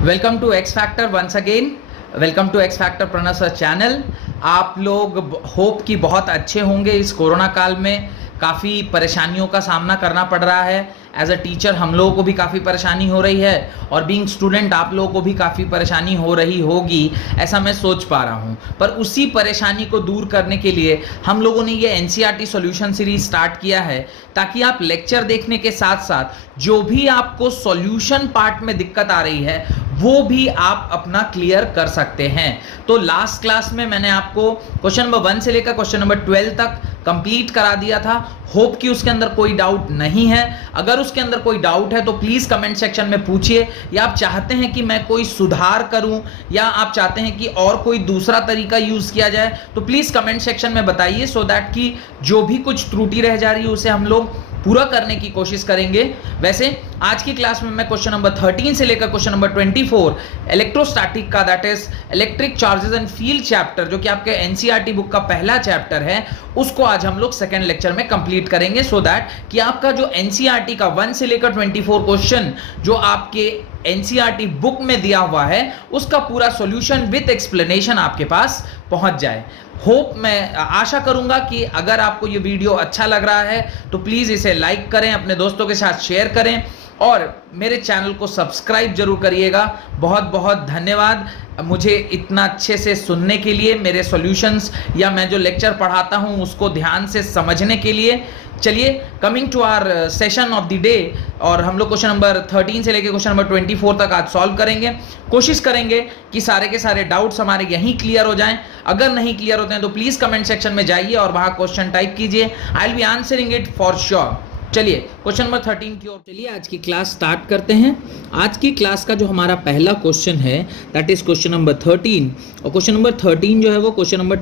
Welcome to X factor once again. Welcome to X factor Pranav sir channel. आप लोग hope कि बहुत अच्छे होंगे। इस कोरोना काल में काफ़ी परेशानियों का सामना करना पड़ रहा है। एज अ टीचर हम लोगों को भी काफ़ी परेशानी हो रही है और बीइंग स्टूडेंट आप लोगों को भी काफ़ी परेशानी हो रही होगी, ऐसा मैं सोच पा रहा हूँ। पर उसी परेशानी को दूर करने के लिए हम लोगों ने ये एनसीईआरटी सॉल्यूशन सीरीज स्टार्ट किया है, ताकि आप लेक्चर देखने के साथ साथ जो भी आपको सॉल्यूशन पार्ट में दिक्कत आ रही है वो भी आप अपना क्लियर कर सकते हैं। तो लास्ट क्लास में मैंने आपको क्वेश्चन नंबर 1 से लेकर क्वेश्चन नंबर 12 तक कंप्लीट करा दिया था। होप कि उसके अंदर कोई डाउट नहीं है। अगर उसके अंदर कोई डाउट है तो प्लीज कमेंट सेक्शन में पूछिए, या आप चाहते हैं कि मैं कोई सुधार करूं, या आप चाहते हैं कि और कोई दूसरा तरीका यूज किया जाए, तो प्लीज कमेंट सेक्शन में बताइए, सो दैट कि जो भी कुछ त्रुटि रह जा रही है उसे हम लोग पूरा करने की कोशिश करेंगे। वैसे आज की क्लास में मैं क्वेश्चन नंबर 13 से लेकर क्वेश्चन नंबर 24 इलेक्ट्रोस्टैटिक का, that is electric charges and field chapter, जो कि आपके एनसीईआरटी बुक का पहला चैप्टर है, उसको आज हम लोग सेकंड लेक्चर में कंप्लीट करेंगे, सो दैट कि आपका जो एनसीईआरटी का 1 से लेकर 24 क्वेश्चन जो आपके एनसीईआरटी बुक में दिया हुआ है उसका पूरा सॉल्यूशन विद एक्सप्लेनेशन आपके पास पहुंच जाए। होप, मैं आशा करूंगा कि अगर आपको ये वीडियो अच्छा लग रहा है तो प्लीज इसे लाइक करें, अपने दोस्तों के साथ शेयर करें और मेरे चैनल को सब्सक्राइब जरूर करिएगा। बहुत बहुत धन्यवाद मुझे इतना अच्छे से सुनने के लिए, मेरे सॉल्यूशंस या मैं जो लेक्चर पढ़ाता हूं उसको ध्यान से समझने के लिए। चलिए, coming to our session of the day, और हम लोग क्वेश्चन नंबर 13 से लेकर क्वेश्चन नंबर 24 तक आज सॉल्व करेंगे। कोशिश करेंगे कि सारे के सारे डाउट्स हमारे यहीं क्लियर हो जाएं। अगर नहीं क्लियर होते हैं तो प्लीज कमेंट सेक्शन में जाइए और वहां क्वेश्चन टाइप कीजिए। I will be answering it for sure. चलिए क्वेश्चन नंबर 13 की ओर चलिए आज की क्लास स्टार्ट करते हैं। आज की क्लास का जो हमारा पहला क्वेश्चन है दैट इज क्वेश्चन नंबर 13, और क्वेश्चन नंबर 13 जो है वो क्वेश्चन नंबर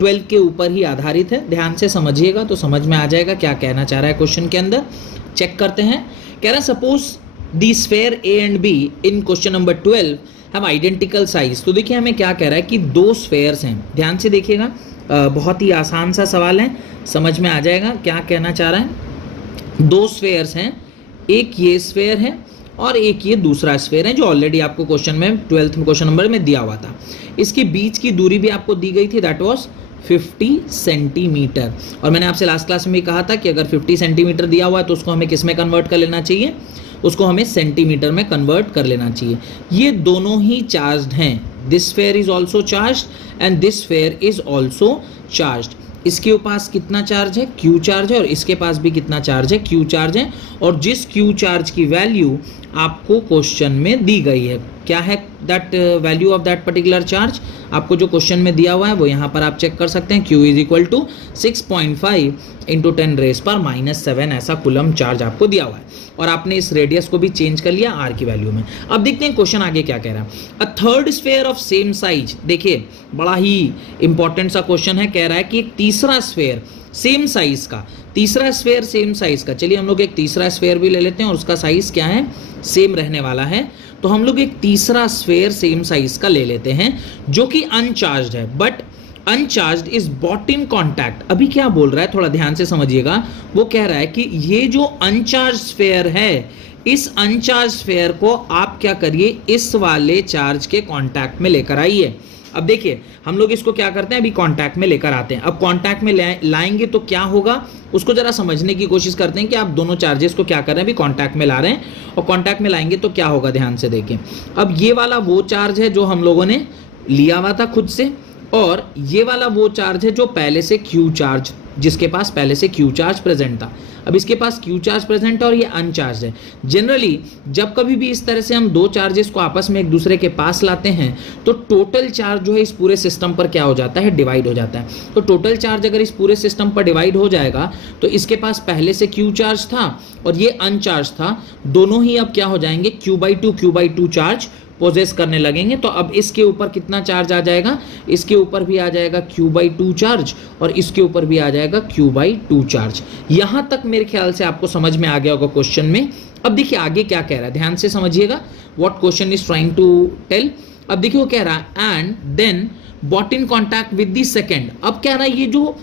12 के ऊपर ही आधारित है। ध्यान से समझिएगा तो समझ में आ जाएगा क्या कहना चाह रहा है क्वेश्चन के अंदर। चेक करते हैं। कह रहा है suppose the sphere A and be in question number 12 have identical size. तो देखिए हमें क्या कह रहा है कि दो स्फेयर्स हैं। ध्यान से देखिएगा, बहुत ही आसान सा सवाल है, समझ में आ जाएगा क्या कहना चाह रहा है। दो स्फेयर्स हैं, एक ये स्फेयर है और एक ये दूसरा स्फेयर है, जो ऑलरेडी आपको क्वेश्चन में 12th क्वेश्चन नंबर में दिया हुआ था। इसके बीच की दूरी भी आपको दी गई थी, दैट वाज 50 सेंटीमीटर। और मैंने आपसे लास्ट क्लास में भी कहा था कि अगर 50 सेंटीमीटर दिया हुआ है तो उसको हमें किस में कन्वर्ट कर लेना चाहिए, उसको हमें सेंटीमीटर में कन्वर्ट कर लेना चाहिए। ये दोनों ही चार्ज्ड हैं। This sphere is also charged and this sphere is also charged. इसके पास कितना चार्ज है, क्यू चार्ज है, और इसके पास भी कितना चार्ज है, क्यू चार्ज है। और जिस क्यू चार्ज की वैल्यू आपको क्वेश्चन में दी गई है, क्या है that value of that particular charge, आपको जो क्वेश्चन में दिया हुआ है वो यहाँ पर आप चेक कर सकते हैं। Q is equal to 6.5 into 10⁻⁷ ऐसा कूलम चार्ज आपको दिया हुआ है, और आपने इस रेडियस को भी चेंज कर लिया R की वैल्यू में। अब देखते हैं क्वेश्चन आगे क्या कह रहा है। A third sphere of same size, देखिए बड़ा ही इंपॉर्टेंट सा क्वेश्चन है। कह रहा है कि एक तीसरा स्फेयर सेम साइज का, तीसरा स्फेयर सेम साइज का। चलिए हम लोग एक तीसरा स्फेयर भी ले लेते हैं और उसका साइज क्या है, सेम रहने वाला है। तो हम लोग एक तीसरा स्फेयर सेम साइज का ले लेते हैं जो कि अनचार्ज्ड है, but uncharged is bought in contact. अभी क्या बोल रहा है, थोड़ा ध्यान से समझिएगा। वो कह रहा है कि ये जो अनचार्ज स्फेयर है, इस अनचार्ज स्फेयर को आप क्या करिए, इस वाले चार्ज के कॉन्टैक्ट में लेकर आइए। अब देखिए हम लोग इसको क्या करते हैं, अभी कांटेक्ट में लेकर आते हैं। अब कांटेक्ट में लाएंगे तो क्या होगा, उसको जरा समझने की कोशिश करते हैं कि आप दोनों चार्जेस को क्या कर रहे हैं, अभी कांटेक्ट में ला रहे हैं, और कांटेक्ट में लाएंगे तो क्या होगा, ध्यान से देखें। अब ये वाला वो चार्ज है जो हम लोगों ने लिया हुआ था खुद से, और ये वाला वो चार्ज है जो पहले से क्यू चार्ज, जिसके पास पहले से क्यू चार्ज प्रेजेंट था। अब इसके पास क्यू चार्ज प्रेजेंट है और ये अनचार्ज है। जनरली जब कभी भी इस तरह से हम दो चार्जेस को आपस में एक दूसरे के पास लाते हैं तो टोटल चार्ज जो है इस पूरे सिस्टम पर क्या हो जाता है, डिवाइड हो जाता है। तो टोटल चार्ज अगर इस पूरे सिस्टम पर डिवाइड हो जाएगा तो इसके पास पहले से क्यू चार्ज था और ये अनचार्ज था, दोनों ही अब क्या हो जाएंगे, Q/2 चार्ज पोजेस करने लगेंगे। तो अब इसके ऊपर कितना चार्ज आ जाएगा, इसके ऊपर भी आ जाएगा Q/2 चार्ज और इसके ऊपर भी आ जाएगा Q/2 चार्ज। यहां तक मेरे ख्याल से आपको समझ में आ गया होगा क्वेश्चन में। अब देखिए आगे क्या कह रहा है, ध्यान से समझिएगा what question is trying to tell. अब देखिए वो कह रहा है and then both in contact with the second. अब कह रहा है ये जो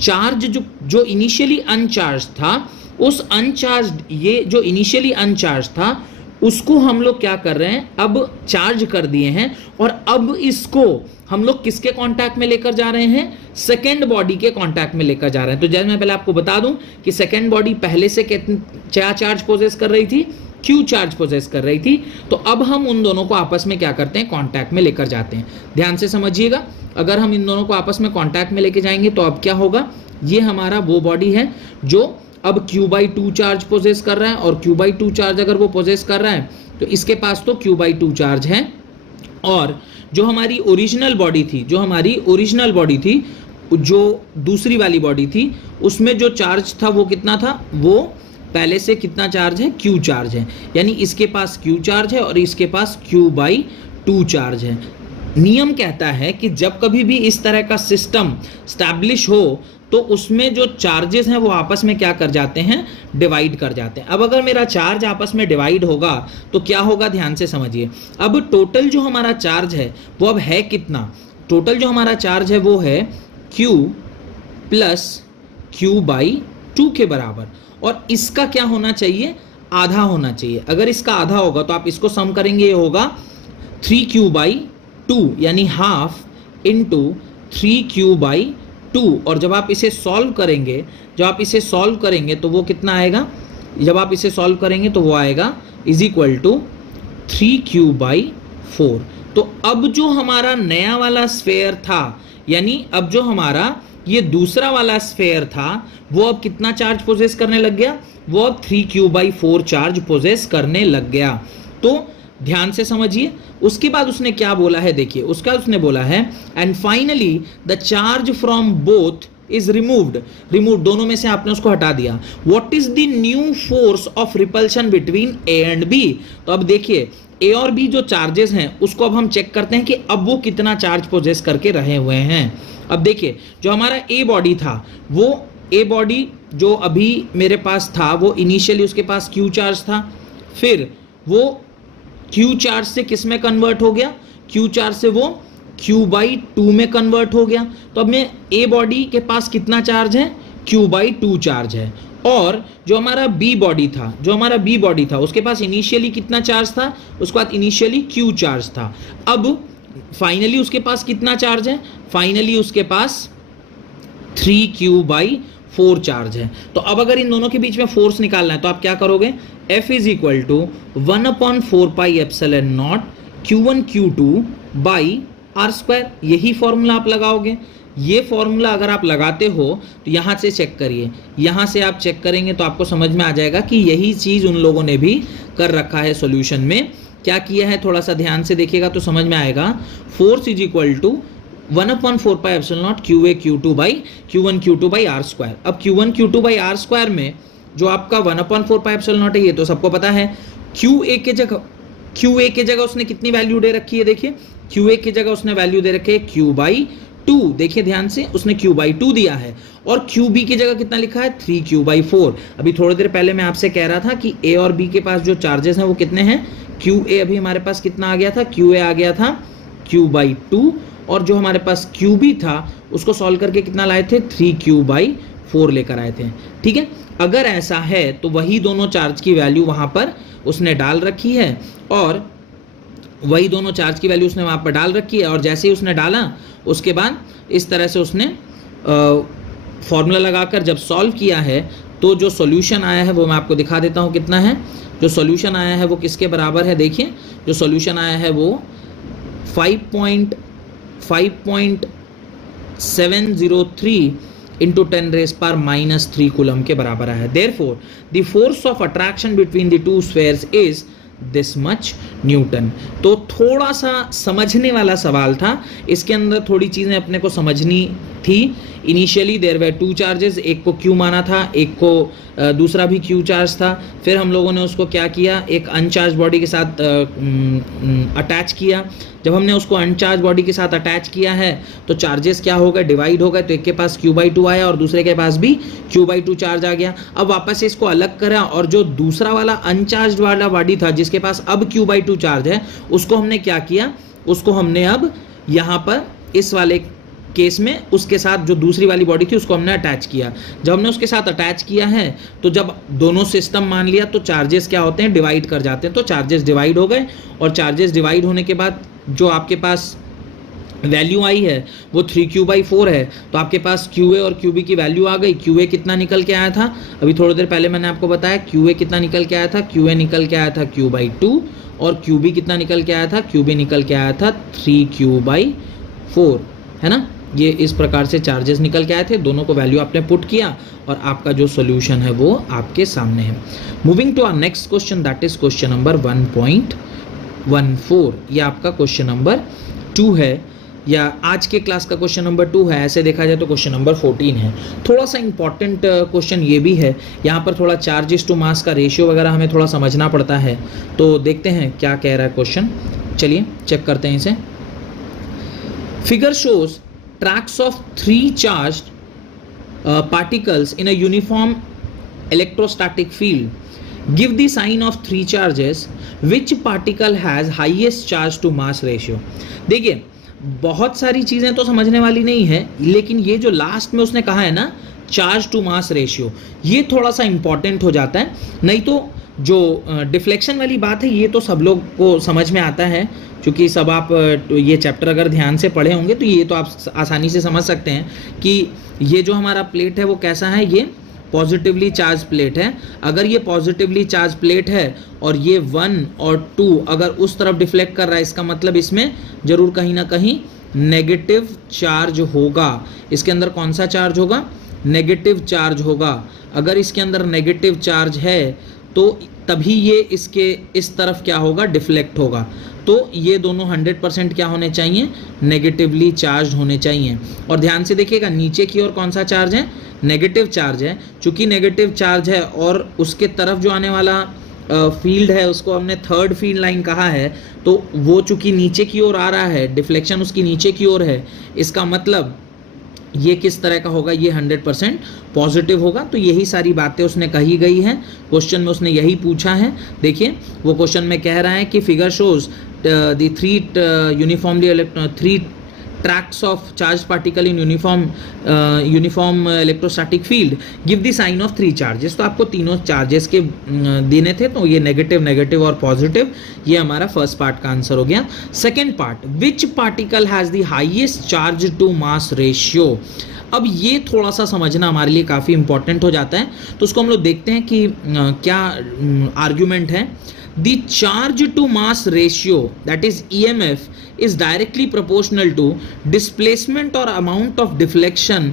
चार्ज जो इनिशियली अनचार्ज था, उस अनचार्ज, ये जो इनिशियली अनचार्ज था उसको हम लोग क्या कर रहे हैं, अब चार्ज कर दिए हैं और अब इसको हम लोग किसके कांटेक्ट में लेकर जा रहे हैं, सेकेंड बॉडी के कांटेक्ट में लेकर जा रहे हैं। तो जैसे मैं पहले आपको बता दूं कि सेकेंड बॉडी पहले से क्या चार्ज पोजेस कर रही थी, क्यू चार्ज पोजेस कर रही थी। तो अब हम उन दोनों को आपस में क्या करते हैं, कांटेक्ट में लेकर जाते हैं। ध्यान से समझिएगा, अगर हम इन दोनों को आपस में कांटेक्ट में लेके जाएंगे तो अब क्या होगा, ये हमारा वो बॉडी है जो अब Q/2 चार्ज पोजेस कर रहा है, और Q/2 चार्ज अगर वो पोजेस कर रहा है तो इसके पास तो Q/2 चार्ज है। और जो हमारी ओरिजिनल बॉडी थी, जो दूसरी वाली बॉडी थी, उसमें जो चार्ज था वो कितना था, वो पहले से कितना चार्ज है, Q चार्ज है। यानी इसके पास Q चार्ज है और इसके पास Q/2 चार्ज है। नियम कहता है कि जब कभी भी इस तरह का सिस्टम स्टैब्लिश हो तो उसमें जो चार्जेस हैं वो आपस में क्या कर जाते हैं, डिवाइड कर जाते हैं। अब अगर मेरा चार्ज आपस में डिवाइड होगा तो क्या होगा, ध्यान से समझिए। अब टोटल जो हमारा चार्ज है वो अब है कितना, टोटल जो हमारा चार्ज है वो है Q प्लस Q/2 के बराबर, और इसका क्या होना चाहिए, आधा होना चाहिए। अगर इसका आधा होगा तो आप इसको सम करेंगे, ये होगा 3Q/2 यानी हाफ इंटू 3Q/2। और जब आप इसे सॉल्व करेंगे तो वो कितना आएगा, जब आप इसे सॉल्व करेंगे तो वो आएगा इज इक्वल टू 3Q/4। तो अब जो हमारा नया वाला स्फेयर था, यानी अब जो हमारा ये दूसरा वाला स्फेयर था, वो अब कितना चार्ज पोजेस करने लग गया, वो अब 3Q/4 चार्ज पोजेस करने लग गया। तो ध्यान से समझिए, उसके बाद उसने क्या बोला है, देखिए उसका उसने बोला है and finally the charge from both is removed, दोनों में से आपने उसको हटा दिया। What is the new force of repulsion between A and B. तो अब देखिए ए और बी जो चार्जेस हैं उसको अब हम चेक करते हैं कि अब वो कितना चार्ज पोजेस करके रहे हुए हैं। अब देखिए जो हमारा ए बॉडी था, वो ए बॉडी जो अभी मेरे पास था वो इनिशियली उसके पास क्यू चार्ज था, फिर वो क्यू चार्ज से किस में कन्वर्ट हो गया, क्यू चार्ज से वो Q/2 में कन्वर्ट हो गया। तो अब मैं ए बॉडी के पास कितना चार्ज है, Q/2 चार्ज है। और जो हमारा बी बॉडी था, उसके पास इनिशियली कितना चार्ज था, उसके बाद इनिशियली क्यू चार्ज था। अब फाइनली उसके पास कितना चार्ज है, फाइनली उसके पास 3Q/4 चार्ज है। तो अब अगर इन दोनों के बीच में फोर्स निकालना है तो आप क्या करोगे, F is equal to 1/4πε0 Q1 Q2/r²। यही फॉर्मूला आप लगाओगे। ये फॉर्मूला अगर आप लगाते हो तो यहाँ से चेक करिए, यहाँ से आप चेक करेंगे तो आपको समझ में आ जाएगा कि यही चीज़ उन लोगों ने भी कर रखा है। सॉल्यूशन में क्या किया है, थोड़ा सा ध्यान से देखिएगा तो समझ में आएगा। Force is equal to 1/4πε0 Q1 Q2/r²। अब Q1 Q2/r² में जो आपका 1/4πε0 है, ये तो सबको पता है। QA के जगह उसने कितनी वैल्यू दे रखी है, देखिए QA की जगह उसने वैल्यू दे रखी है Q/2। देखिए ध्यान से, उसने Q/2 दिया है। और QB की जगह कितना लिखा है, 3Q/4। अभी थोड़ी देर पहले मैं आपसे कह रहा था कि A और B के पास जो चार्जेस हैं वो कितने हैं, QA अभी हमारे पास कितना आ गया था, QA आ गया था Q/2, और जो हमारे पास QB था उसको सॉल्व करके कितना लाए थे, 3Q/4 लेकर आए थे। ठीक है, अगर ऐसा है तो वही दोनों चार्ज की वैल्यू वहाँ पर उसने डाल रखी है, और वही दोनों चार्ज की वैल्यू उसने वहाँ पर डाल रखी है। और जैसे ही उसने डाला उसके बाद इस तरह से उसने फॉर्मूला लगाकर जब सॉल्व किया है तो जो सॉल्यूशन आया है वो मैं आपको दिखा देता हूँ कितना है। जो सॉल्यूशन आया है वो किसके बराबर है, देखिए जो सॉल्यूशन आया है वो 5.703 into 10⁻³ कूलम के बराबर है। Therefore, the force of attraction between the two spheres is this much Newton। तो थोड़ा सा समझने वाला सवाल था, इसके अंदर थोड़ी चीज़ें अपने को समझनी थी। इनिशियली देयर वर 2 चार्जेस, एक को Q माना था, एक को दूसरा भी Q चार्ज था। फिर हम लोगों ने उसको क्या किया, एक अनचार्ज बॉडी के साथ अटैच किया। जब हमने उसको अनचार्ज बॉडी के साथ अटैच किया है तो चार्जेस क्या हो गए, डिवाइड हो गए। तो एक के पास Q/2 आया और दूसरे के पास भी Q/2 चार्ज आ गया। अब वापस से इसको अलग करा और जो दूसरा वाला अनचार्ज वाला बॉडी था जिसके पास अब Q/2 चार्ज है, उसको हमने क्या किया, उसको हमने अब यहाँ पर इस वाले केस में उसके साथ जो दूसरी वाली बॉडी थी उसको हमने अटैच किया। जब हमने उसके साथ अटैच किया है तो जब दोनों सिस्टम मान लिया तो चार्जेस क्या होते हैं, डिवाइड कर जाते हैं। तो चार्जेस डिवाइड हो गए और चार्जेस डिवाइड होने के बाद जो आपके पास वैल्यू आई है वो 3q/4 है। तो आपके पास QA और QB की वैल्यू आ गई। QA कितना निकल के आया था, अभी थोड़ी देर पहले मैंने आपको बताया QA कितना निकल के आया था, QA निकल के आया था q/2 और QB कितना निकल के आया था, QB निकल के आया था 3q/4, है ना। ये इस प्रकार से चार्जेस निकल के आए थे, दोनों को वैल्यू आपने पुट किया और आपका जो सोल्यूशन है वो आपके सामने है। Moving to our next question, that is question number 1.14। ये आपका क्वेश्चन नंबर 2 है, या आज के क्लास का क्वेश्चन नंबर 2 है। ऐसे देखा जाए तो क्वेश्चन नंबर 14 है। थोड़ा सा इंपॉर्टेंट क्वेश्चन ये भी है, यहाँ पर थोड़ा चार्जेस टू मास का रेशियो वगैरह हमें थोड़ा समझना पड़ता है। तो देखते हैं क्या कह रहा है क्वेश्चन, चलिए चेक करते हैं इसे। Figure shows tracks of 3 charged particles in a uniform electrostatic field. Give the sign of 3 charges, which particle has highest charge to mass ratio. देखिए बहुत सारी चीज़ें तो समझने वाली नहीं है, लेकिन ये जो लास्ट में उसने कहा है ना चार्ज टू मास रेशियो, ये थोड़ा सा इंपॉर्टेंट हो जाता है। नहीं तो जो डिफ्लेक्शन वाली बात है ये तो सब लोग को समझ में आता है, क्योंकि सब आप ये चैप्टर अगर ध्यान से पढ़े होंगे तो ये तो आप आसानी से समझ सकते हैं कि ये जो हमारा प्लेट है वो कैसा है, ये पॉजिटिवली चार्ज प्लेट है। अगर ये पॉजिटिवली चार्ज प्लेट है और ये 1 और 2 अगर उस तरफ डिफ्लेक्ट कर रहा है, इसका मतलब इसमें जरूर कहीं ना कहीं नेगेटिव चार्ज होगा। इसके अंदर कौन सा चार्ज होगा, नेगेटिव चार्ज होगा। अगर इसके अंदर नेगेटिव चार्ज है तो तभी ये इसके इस तरफ क्या होगा, डिफ्लेक्ट होगा। तो ये दोनों 100% क्या होने चाहिए, नेगेटिवली चार्ज होने चाहिए। और ध्यान से देखिएगा नीचे की ओर कौन सा चार्ज है, नेगेटिव चार्ज है। चूंकि नेगेटिव चार्ज है और उसके तरफ जो आने वाला फील्ड है उसको हमने थर्ड फील्ड लाइन कहा है, तो वो चूंकि नीचे की ओर आ रहा है, डिफ्लेक्शन उसकी नीचे की ओर है, इसका मतलब ये किस तरह का होगा, ये 100% पॉजिटिव होगा। तो यही सारी बातें उसने कही गई हैं, क्वेश्चन में उसने यही पूछा है। देखिए वो क्वेश्चन में कह रहा है कि figure shows the 3 tracks of charged particle in uniform electrostatic field, give the sign of 3 charges। तो आपको तीनों चार्जेस के देने थे, तो ये नेगेटिव, नेगेटिव और पॉजिटिव, ये हमारा फर्स्ट पार्ट का आंसर हो गया। Second part, which particle has the highest charge to mass ratio. अब ये थोड़ा सा समझना हमारे लिए काफ़ी इंपॉर्टेंट हो जाता है, तो उसको हम लोग देखते हैं कि क्या आर्ग्यूमेंट है। The charge to mass ratio, that is EMF, is directly proportional to displacement or amount of deflection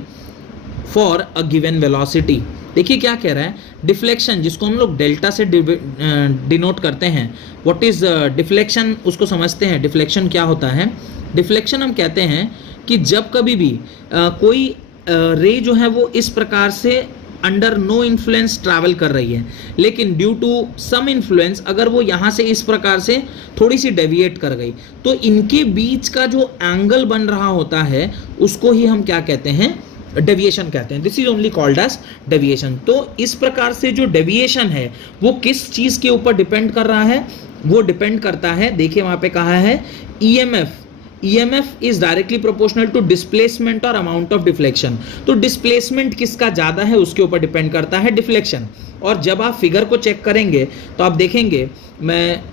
for a given velocity। देखिए क्या कह रहा है, डिफ्लेक्शन जिसको हम लोग डेल्टा से डिनोट करते हैं। व्हाट इज डिफ्लेक्शन, उसको समझते हैं। डिफ्लेक्शन क्या होता है, डिफ्लेक्शन हम कहते हैं कि जब कभी भी कोई रे जो है वो इस प्रकार से अंडर नो इन्फ्लुएंस ट्रैवल कर रही है, लेकिन ड्यू टू सम इन्फ्लुएंस अगर वो यहाँ से इस प्रकार से थोड़ी सी डेविएट कर गई, तो इनके बीच का जो एंगल बन रहा होता है उसको ही हम क्या कहते हैं, डेविएशन कहते हैं। This is only called as deviation. तो इस प्रकार से जो डेविएशन है वो किस चीज के ऊपर डिपेंड कर रहा है, वो डिपेंड करता है, देखिए वहां पे कहा है EMF is directly proportional to displacement और amount of deflection। तो डिस्प्लेसमेंट किसका ज्यादा है उसके ऊपर डिपेंड करता है डिफ्लेक्शन। और जब आप फिगर को चेक करेंगे तो आप देखेंगे, मैं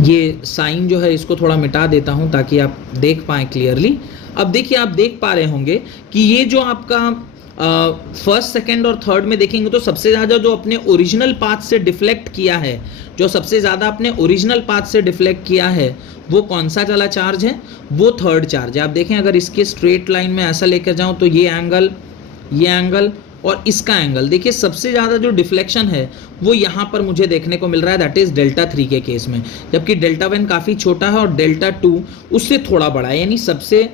ये साइन जो है इसको थोड़ा मिटा देता हूं ताकि आप देख पाएं क्लियरली। अब देखिए आप देख पा रहे होंगे कि ये जो आपका फर्स्ट, सेकेंड और थर्ड में देखेंगे तो सबसे ज़्यादा जो अपने ओरिजिनल पाथ से डिफ्लेक्ट किया है, जो सबसे ज़्यादा अपने ओरिजिनल पाथ से डिफ्लेक्ट किया है वो कौन सा वाला चार्ज है, वो थर्ड चार्ज है। आप देखें अगर इसके स्ट्रेट लाइन में ऐसा लेकर जाऊं तो ये एंगल और इसका एंगल, देखिए सबसे ज़्यादा जो डिफ्लेक्शन है वो यहाँ पर मुझे देखने को मिल रहा है, दैट इज़ डेल्टा 3 के केस में, जबकि डेल्टा 1 काफ़ी छोटा है और डेल्टा 2 उससे थोड़ा बड़ा है। यानी सबसे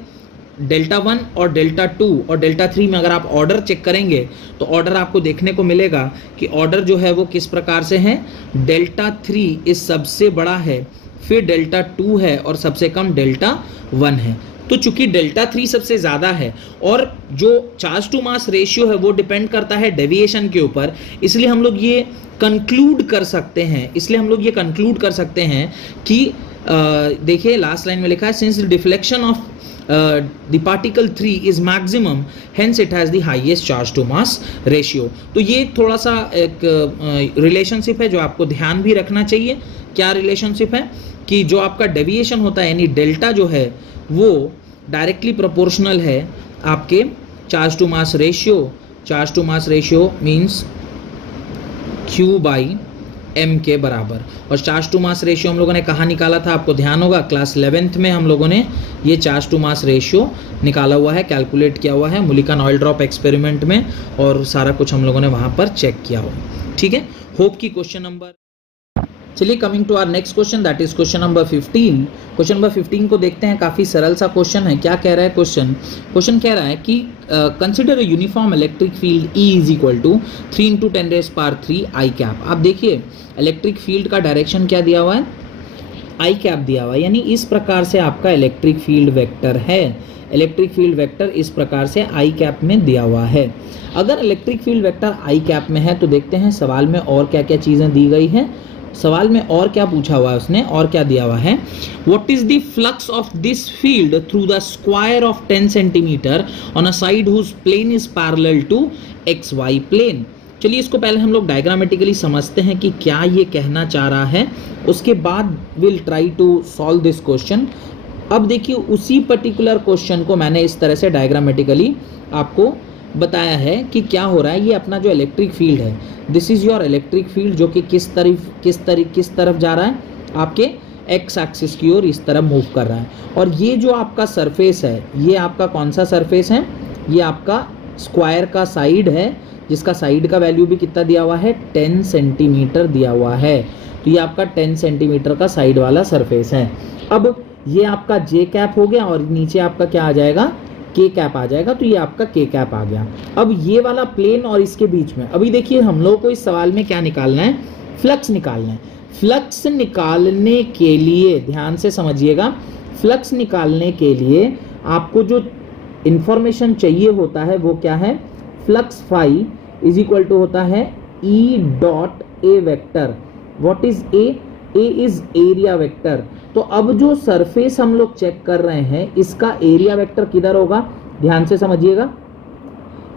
डेल्टा 1 और डेल्टा 2 और डेल्टा 3 में अगर आप ऑर्डर चेक करेंगे तो ऑर्डर आपको देखने को मिलेगा कि ऑर्डर जो है वो किस प्रकार से है, डेल्टा 3 इस सबसे बड़ा है, फिर डेल्टा 2 है और सबसे कम डेल्टा 1 है। तो चूंकि डेल्टा 3 सबसे ज़्यादा है और जो चार्ज टू मास रेशियो है वो डिपेंड करता है डेविएशन के ऊपर, इसलिए हम लोग ये कंक्लूड कर सकते हैं कि देखिए लास्ट लाइन में लिखा है, since deflection of the particle 3 is maximum, hence it has the highest charge to mass ratio. तो ये थोड़ा सा एक रिलेशनशिप है जो आपको ध्यान भी रखना चाहिए। क्या रिलेशनशिप है कि जो आपका डेविएशन होता है यानी डेल्टा जो है वो डायरेक्टली प्रोपोर्शनल है आपके charge to mass ratio. Charge to mass ratio means Q by M के बराबर। और चार्ज टू मास रेशियो हम लोगों ने कहाँ निकाला था, आपको ध्यान होगा क्लास 11th में हम लोगों ने ये चार्ज टू मास रेशियो निकाला हुआ है, कैलकुलेट किया हुआ है मुलिकन ऑयल ड्रॉप एक्सपेरिमेंट में, और सारा कुछ हम लोगों ने वहाँ पर चेक किया हुआ। ठीक है, होप की क्वेश्चन नंबर, चलिए coming to our next question that is question number 15। Question number 15 को देखते हैं, काफ़ी सरल सा क्वेश्चन है। क्या कह रहा है क्वेश्चन कह रहा है कि consider a uniform electric field E is equal to 3 × 10⁻³ I cap. आप देखिए इलेक्ट्रिक फील्ड का डायरेक्शन क्या दिया हुआ है, आई कैप दिया हुआ है, यानी इस प्रकार से आपका इलेक्ट्रिक फील्ड वेक्टर है। इलेक्ट्रिक फील्ड वेक्टर इस प्रकार से आई कैप में दिया हुआ है। अगर इलेक्ट्रिक फील्ड वेक्टर आई कैप में है तो देखते हैं सवाल में और क्या क्या चीज़ें दी गई हैं। सवाल में और क्या पूछा हुआ है उसने, और क्या दिया हुआ है, what is the flux of this field through the square of 10 centimetre on a side whose plane is parallel to XY प्लेन। चलिए इसको पहले हम लोग डायग्रामेटिकली समझते हैं कि क्या ये कहना चाह रहा है, उसके बाद will try to solve this question. अब देखिए उसी पर्टिकुलर क्वेश्चन को मैंने इस तरह से डायग्रामेटिकली आपको बताया है कि क्या हो रहा है। ये अपना जो इलेक्ट्रिक फील्ड है, this is your electric field, जो कि किस तरफ जा रहा है, आपके एक्स एक्सिस की ओर इस तरफ मूव कर रहा है। और ये जो आपका सरफेस है, ये आपका कौन सा सरफेस है, ये आपका स्क्वायर का साइड है, जिसका साइड का वैल्यू भी कितना दिया हुआ है, 10 सेंटीमीटर दिया हुआ है। तो ये आपका 10 सेंटीमीटर का साइड वाला सरफेस है। अब ये आपका जे कैप हो गया और नीचे आपका क्या आ जाएगा, के कैप आ जाएगा। तो ये आपका के कैप आ गया। अब ये वाला प्लेन और इसके बीच में, अभी देखिए हम लोग को इस सवाल में क्या निकालना है, फ्लक्स निकालना है। फ्लक्स निकालने के लिए ध्यान से समझिएगा, फ्लक्स निकालने के लिए आपको जो इंफॉर्मेशन चाहिए होता है वो क्या है, flux phi is equal to होता है E dot A vector. What is A is area vector. तो अब जो सरफेस हम लोग चेक कर रहे हैं, इसका एरिया वेक्टर किधर होगा, ध्यान से समझिएगा,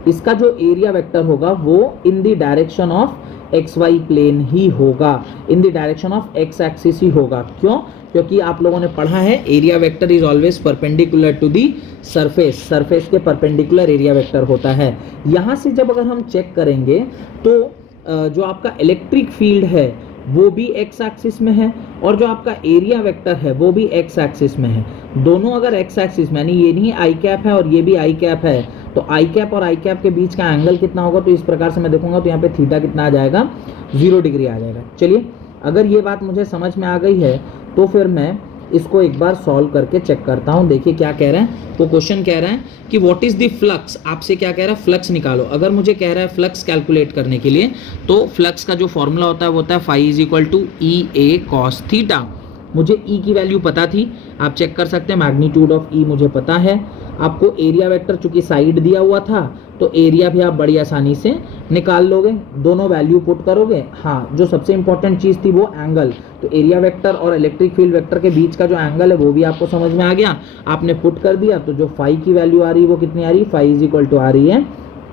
इसका जो एरिया वेक्टर होगा वो in the direction of XY plane ही होगा, in the direction of X axis ही होगा। क्यों, क्योंकि आप लोगों ने पढ़ा है area vector is always perpendicular to the surface, surface के परपेंडिकुलर एरिया वेक्टर होता है। यहाँ से जब अगर हम चेक करेंगे तो जो आपका इलेक्ट्रिक फील्ड है वो भी एक्स एक्सिस में है, और जो आपका एरिया वेक्टर है वो भी एक्स एक्सिस में है। दोनों अगर एक्स एक्सिस में, यानी ये नहीं आई कैप है और ये भी आई कैप है, तो आई कैप और आई कैप के बीच का एंगल कितना होगा, तो इस प्रकार से मैं देखूंगा तो यहाँ पे थीटा कितना आ जाएगा, 0 डिग्री आ जाएगा। चलिए अगर ये बात मुझे समझ में आ गई है तो फिर मैं इसको एक बार सॉल्व करके चेक करता हूँ। देखिए क्या कह रहे हैं, तो क्वेश्चन कह रहा है कि व्हाट इज द फ्लक्स, आपसे क्या कह रहा है, फ्लक्स निकालो। अगर मुझे कह रहा है फ्लक्स कैलकुलेट करने के लिए, तो फ्लक्स का जो फॉर्मूला होता है वो होता है phi is equal to EA cos theta. मुझे E की वैल्यू पता थी, आप चेक कर सकते हैं, मैग्नीट्यूड ऑफ E मुझे पता है। आपको एरिया वेक्टर चूंकि साइड दिया हुआ था तो एरिया भी आप बड़ी आसानी से निकाल लोगे, दोनों वैल्यू पुट करोगे। हाँ, जो सबसे इंपॉर्टेंट चीज़ थी वो एंगल, तो एरिया वेक्टर और इलेक्ट्रिक फील्ड वेक्टर के बीच का जो एंगल है वो भी आपको समझ में आ गया, आपने पुट कर दिया। तो जो फाई की वैल्यू आ रही है वो कितनी आ रही है, फाई इज इक्वल टू आ रही है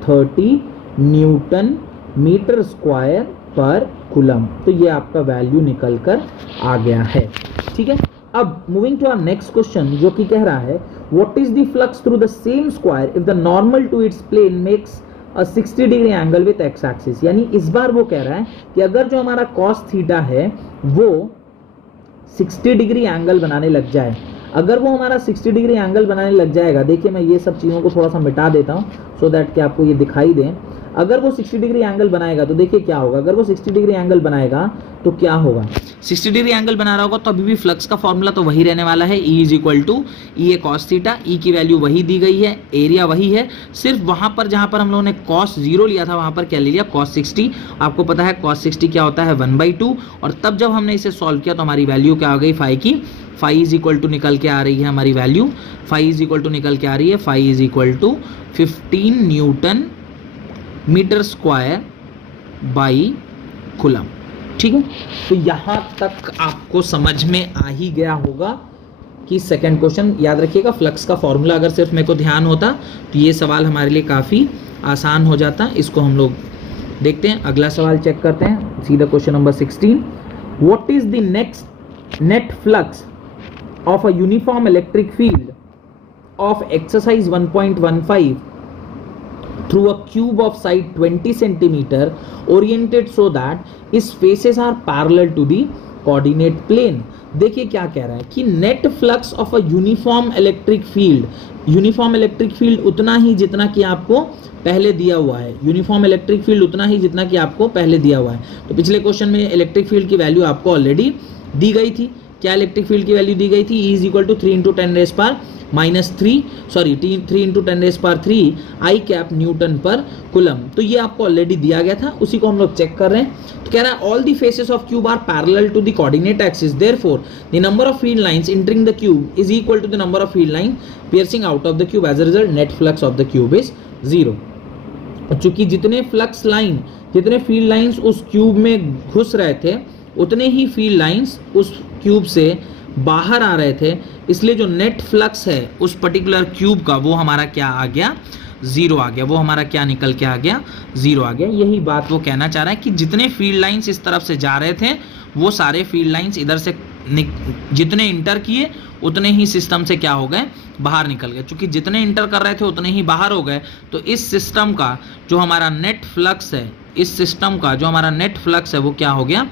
30 न्यूटन मीटर स्क्वायर पर कूलम। तो ये आपका वैल्यू निकल कर आ गया है। ठीक है, अब moving to our next question जो कि कह रहा है what is the flux through the same square if the normal to its plane makes a 60 degree angle with X axis. यानी इस बार वो कह रहा है कि अगर जो हमारा कॉस थीटा है वो 60 डिग्री एंगल बनाने लग जाए, अगर वो हमारा 60 डिग्री एंगल बनाने लग जाएगा, देखिए मैं ये सब चीज़ों को थोड़ा सा मिटा देता हूँ सो दैट कि आपको ये दिखाई दे। अगर वो 60 डिग्री एंगल बनाएगा तो देखिए क्या होगा, अगर वो 60 डिग्री एंगल बनाएगा तो क्या होगा, 60 डिग्री एंगल बना रहा होगा तो अभी भी फ्लक्स का फॉर्मूला तो वही रहने वाला है, E is equal to EA cos theta. E की वैल्यू वही दी गई है, एरिया वही है, सिर्फ वहां पर जहां पर हम लोगों ने cos 0 लिया था वहां पर क्या ले लिया, cos 60। आपको पता है cos 60 क्या होता है, 1/2। और तब जब हमने इसे सॉल्व किया तो हमारी वैल्यू क्या हो गई, फाई की, फाई इज इक्वल टू निकल के आ रही है हमारी value, phi is equal to निकल के आ रही है, phi is equal to 15 newton metre square by coulomb. ठीक है, तो यहाँ तक आपको समझ में आ ही गया होगा कि सेकंड क्वेश्चन याद रखिएगा, फ्लक्स का फॉर्मूला अगर सिर्फ मेरे को ध्यान होता तो ये सवाल हमारे लिए काफ़ी आसान हो जाता। इसको हम लोग देखते हैं, अगला सवाल चेक करते हैं, सीधा question number 16। What is the next net flux of a uniform electric field of exercise 1.15 through a cube of side 20 centimeter oriented so that its faces are parallel to the coordinate plane। देखिए क्या कह रहा है कि net flux of a uniform electric field उतना ही जितना कि आपको पहले दिया हुआ है, यूनिफॉर्म इलेक्ट्रिक फील्ड उतना ही जितना कि आपको पहले दिया हुआ है। तो पिछले क्वेश्चन में इलेक्ट्रिक फील्ड की वैल्यू आपको ऑलरेडी दी गई थी। क्या इलेक्ट्रिक फील्ड की वैल्यू दी गई थी? E is equal to 3 × 10⁻³ I cap newton पर कुलम। तो ये आपको ऑलरेडी दिया गया था, उसी को हम लोग चेक कर रहे हैं। तो कह रहा है all the faces of cube are parallel to the coordinate axis, therefore the number of field lines entering the cube is equal to the number of field line piercing out of the cube, as a result net flux of the cube is 0। चूंकि जितने field lines उस cube में घुस रहे थे उतने ही field lines उस cube से बाहर आ रहे थे, इसलिए जो नेट फ्लक्स है उस पर्टिकुलर क्यूब का वो हमारा क्या आ गया? 0 आ गया। वो हमारा क्या निकल के आ गया? 0 आ गया। यही बात वो कहना चाह रहा है कि जितने फील्ड लाइंस इस तरफ से जा रहे थे वो सारे फील्ड लाइंस इधर से जितने इंटर किए उतने ही सिस्टम से क्या हो गए? बाहर निकल गए। चूंकि जितने इंटर कर रहे थे उतने ही बाहर हो गए, तो इस सिस्टम का जो हमारा नेट फ्लक्स है, वो क्या हो गया?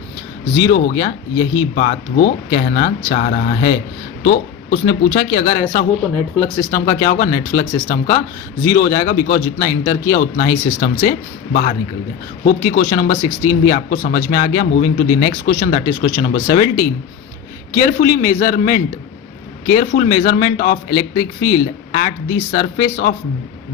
0 हो गया। यही बात वो कहना चाह रहा है। तो उसने पूछा कि अगर ऐसा हो तो नेट फ्लक्स सिस्टम का क्या होगा? नेट फ्लक्स सिस्टम का 0 हो जाएगा, बिकॉज जितना इंटर किया उतना ही सिस्टम से बाहर निकल गया। होप कि क्वेश्चन नंबर 16 भी आपको समझ में आ गया। Moving to the next question, that is question number 17। Careful measurement of electric field at the surface of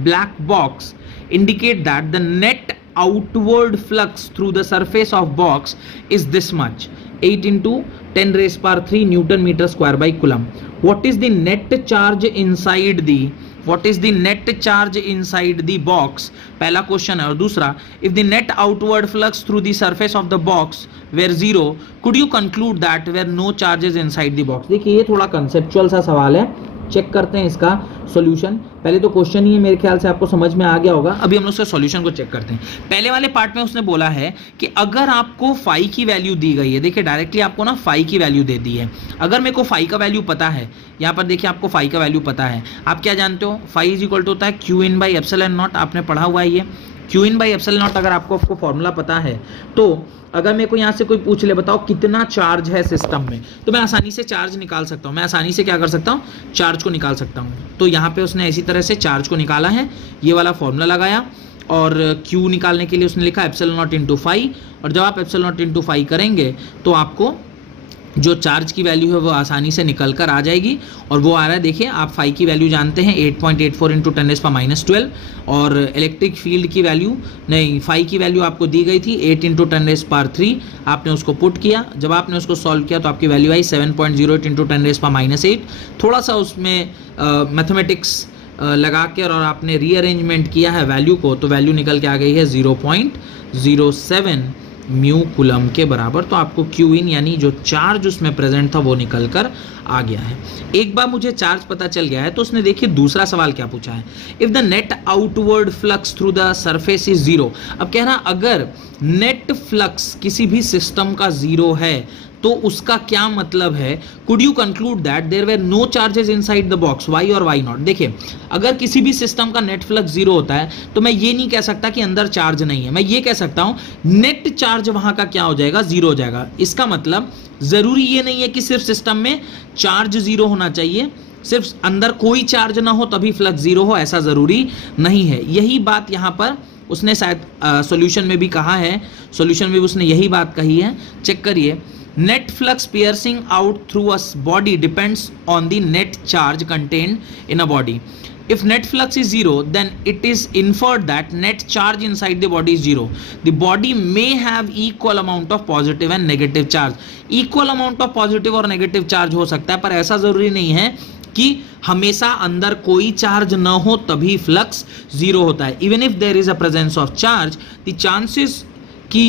black box indicate that the net outward flux through the surface of box is this much, 8 × 10⁻³ Newton meter square by Coulomb. What is the net charge inside the box? पहला question है। और दूसरा, if the net outward flux through the surface of the box were 0, could you conclude that were no charges inside the box? देखिए ये थोड़ा conceptual सा सवाल है, चेक करते हैं इसका सॉल्यूशन। पहले तो क्वेश्चन ही मेरे ख्याल से आपको समझ में आ गया होगा, अभी हम लोग उसका सॉल्यूशन को चेक करते हैं। पहले वाले पार्ट में उसने बोला है कि अगर आपको फाई की वैल्यू दी गई है, देखिए डायरेक्टली आपको ना फाई की वैल्यू दे दी है। अगर मेरे को फाई का वैल्यू पता है, यहाँ पर देखिए आपको फाई का वैल्यू पता है, आप क्या जानते हो? फाई इज इक्वल टू होता है Q/ε0, आपने पढ़ा हुआ है ये Q/ε0। अगर आपको फॉर्मूला पता है तो अगर मेरे को यहाँ से कोई पूछ ले बताओ कितना चार्ज है सिस्टम में, तो मैं आसानी से चार्ज निकाल सकता हूँ। मैं आसानी से क्या कर सकता हूँ? चार्ज को निकाल सकता हूँ। तो यहाँ पे उसने इसी तरह से चार्ज को निकाला है, ये वाला फॉर्मूला लगाया और Q निकालने के लिए उसने लिखा ε0 × फाई। और जब आप ε0 × फाई करेंगे तो आपको जो चार्ज की वैल्यू है वो आसानी से निकल कर आ जाएगी। और वो आ रहा है, देखिए आप फाई की वैल्यू जानते हैं 8.84 × 10⁻12, और इलेक्ट्रिक फील्ड की वैल्यू नहीं, फाई की वैल्यू आपको दी गई थी 8 × 10⁻3। आपने उसको पुट किया, जब आपने उसको सॉल्व किया तो आपकी वैल्यू आई 7.08 × 10⁻8। थोड़ा सा उसमें मैथमेटिक्स लगा के और आपने रीअरेंजमेंट किया है वैल्यू को, तो वैल्यू निकल के आ गई है 0.07 म्यू कुलम के बराबर। तो आपको क्यू इन यानी जो चार्ज उसमें प्रेजेंट था वो निकल कर आ गया है। एक बार मुझे चार्ज पता चल गया है तो उसने देखिए दूसरा सवाल क्या पूछा है, if the net outward flux through the surface is 0। अब कह रहा अगर नेट फ्लक्स किसी भी सिस्टम का 0 है तो उसका क्या मतलब है? Could you conclude that there were no charges inside the box, why और वाई नॉट। देखिए अगर किसी भी सिस्टम का नेट फ्लक्स 0 होता है तो मैं ये नहीं कह सकता कि अंदर चार्ज नहीं है, मैं ये कह सकता हूं नेट चार्ज वहां का क्या हो जाएगा? 0 हो जाएगा। इसका मतलब जरूरी ये नहीं है कि सिर्फ सिस्टम में चार्ज 0 होना चाहिए, सिर्फ अंदर कोई चार्ज ना हो तभी फ्लक्स 0 हो, ऐसा जरूरी नहीं है। यही बात यहां पर उसने शायद सॉल्यूशन में भी कहा है, सॉल्यूशन में भी उसने यही बात कही है। चेक करिए, net flux piercing out through a body depends on the net charge contained in a body. If net flux is 0, then it is inferred that net charge inside the body is 0. The body may have equal amount of positive and negative charge. Equal amount of positive और negative charge हो सकता है, पर ऐसा जरूरी नहीं है कि हमेशा अंदर कोई चार्ज न हो तभी फ्लक्स 0 होता है। Even if there is a presence of charge, the chances कि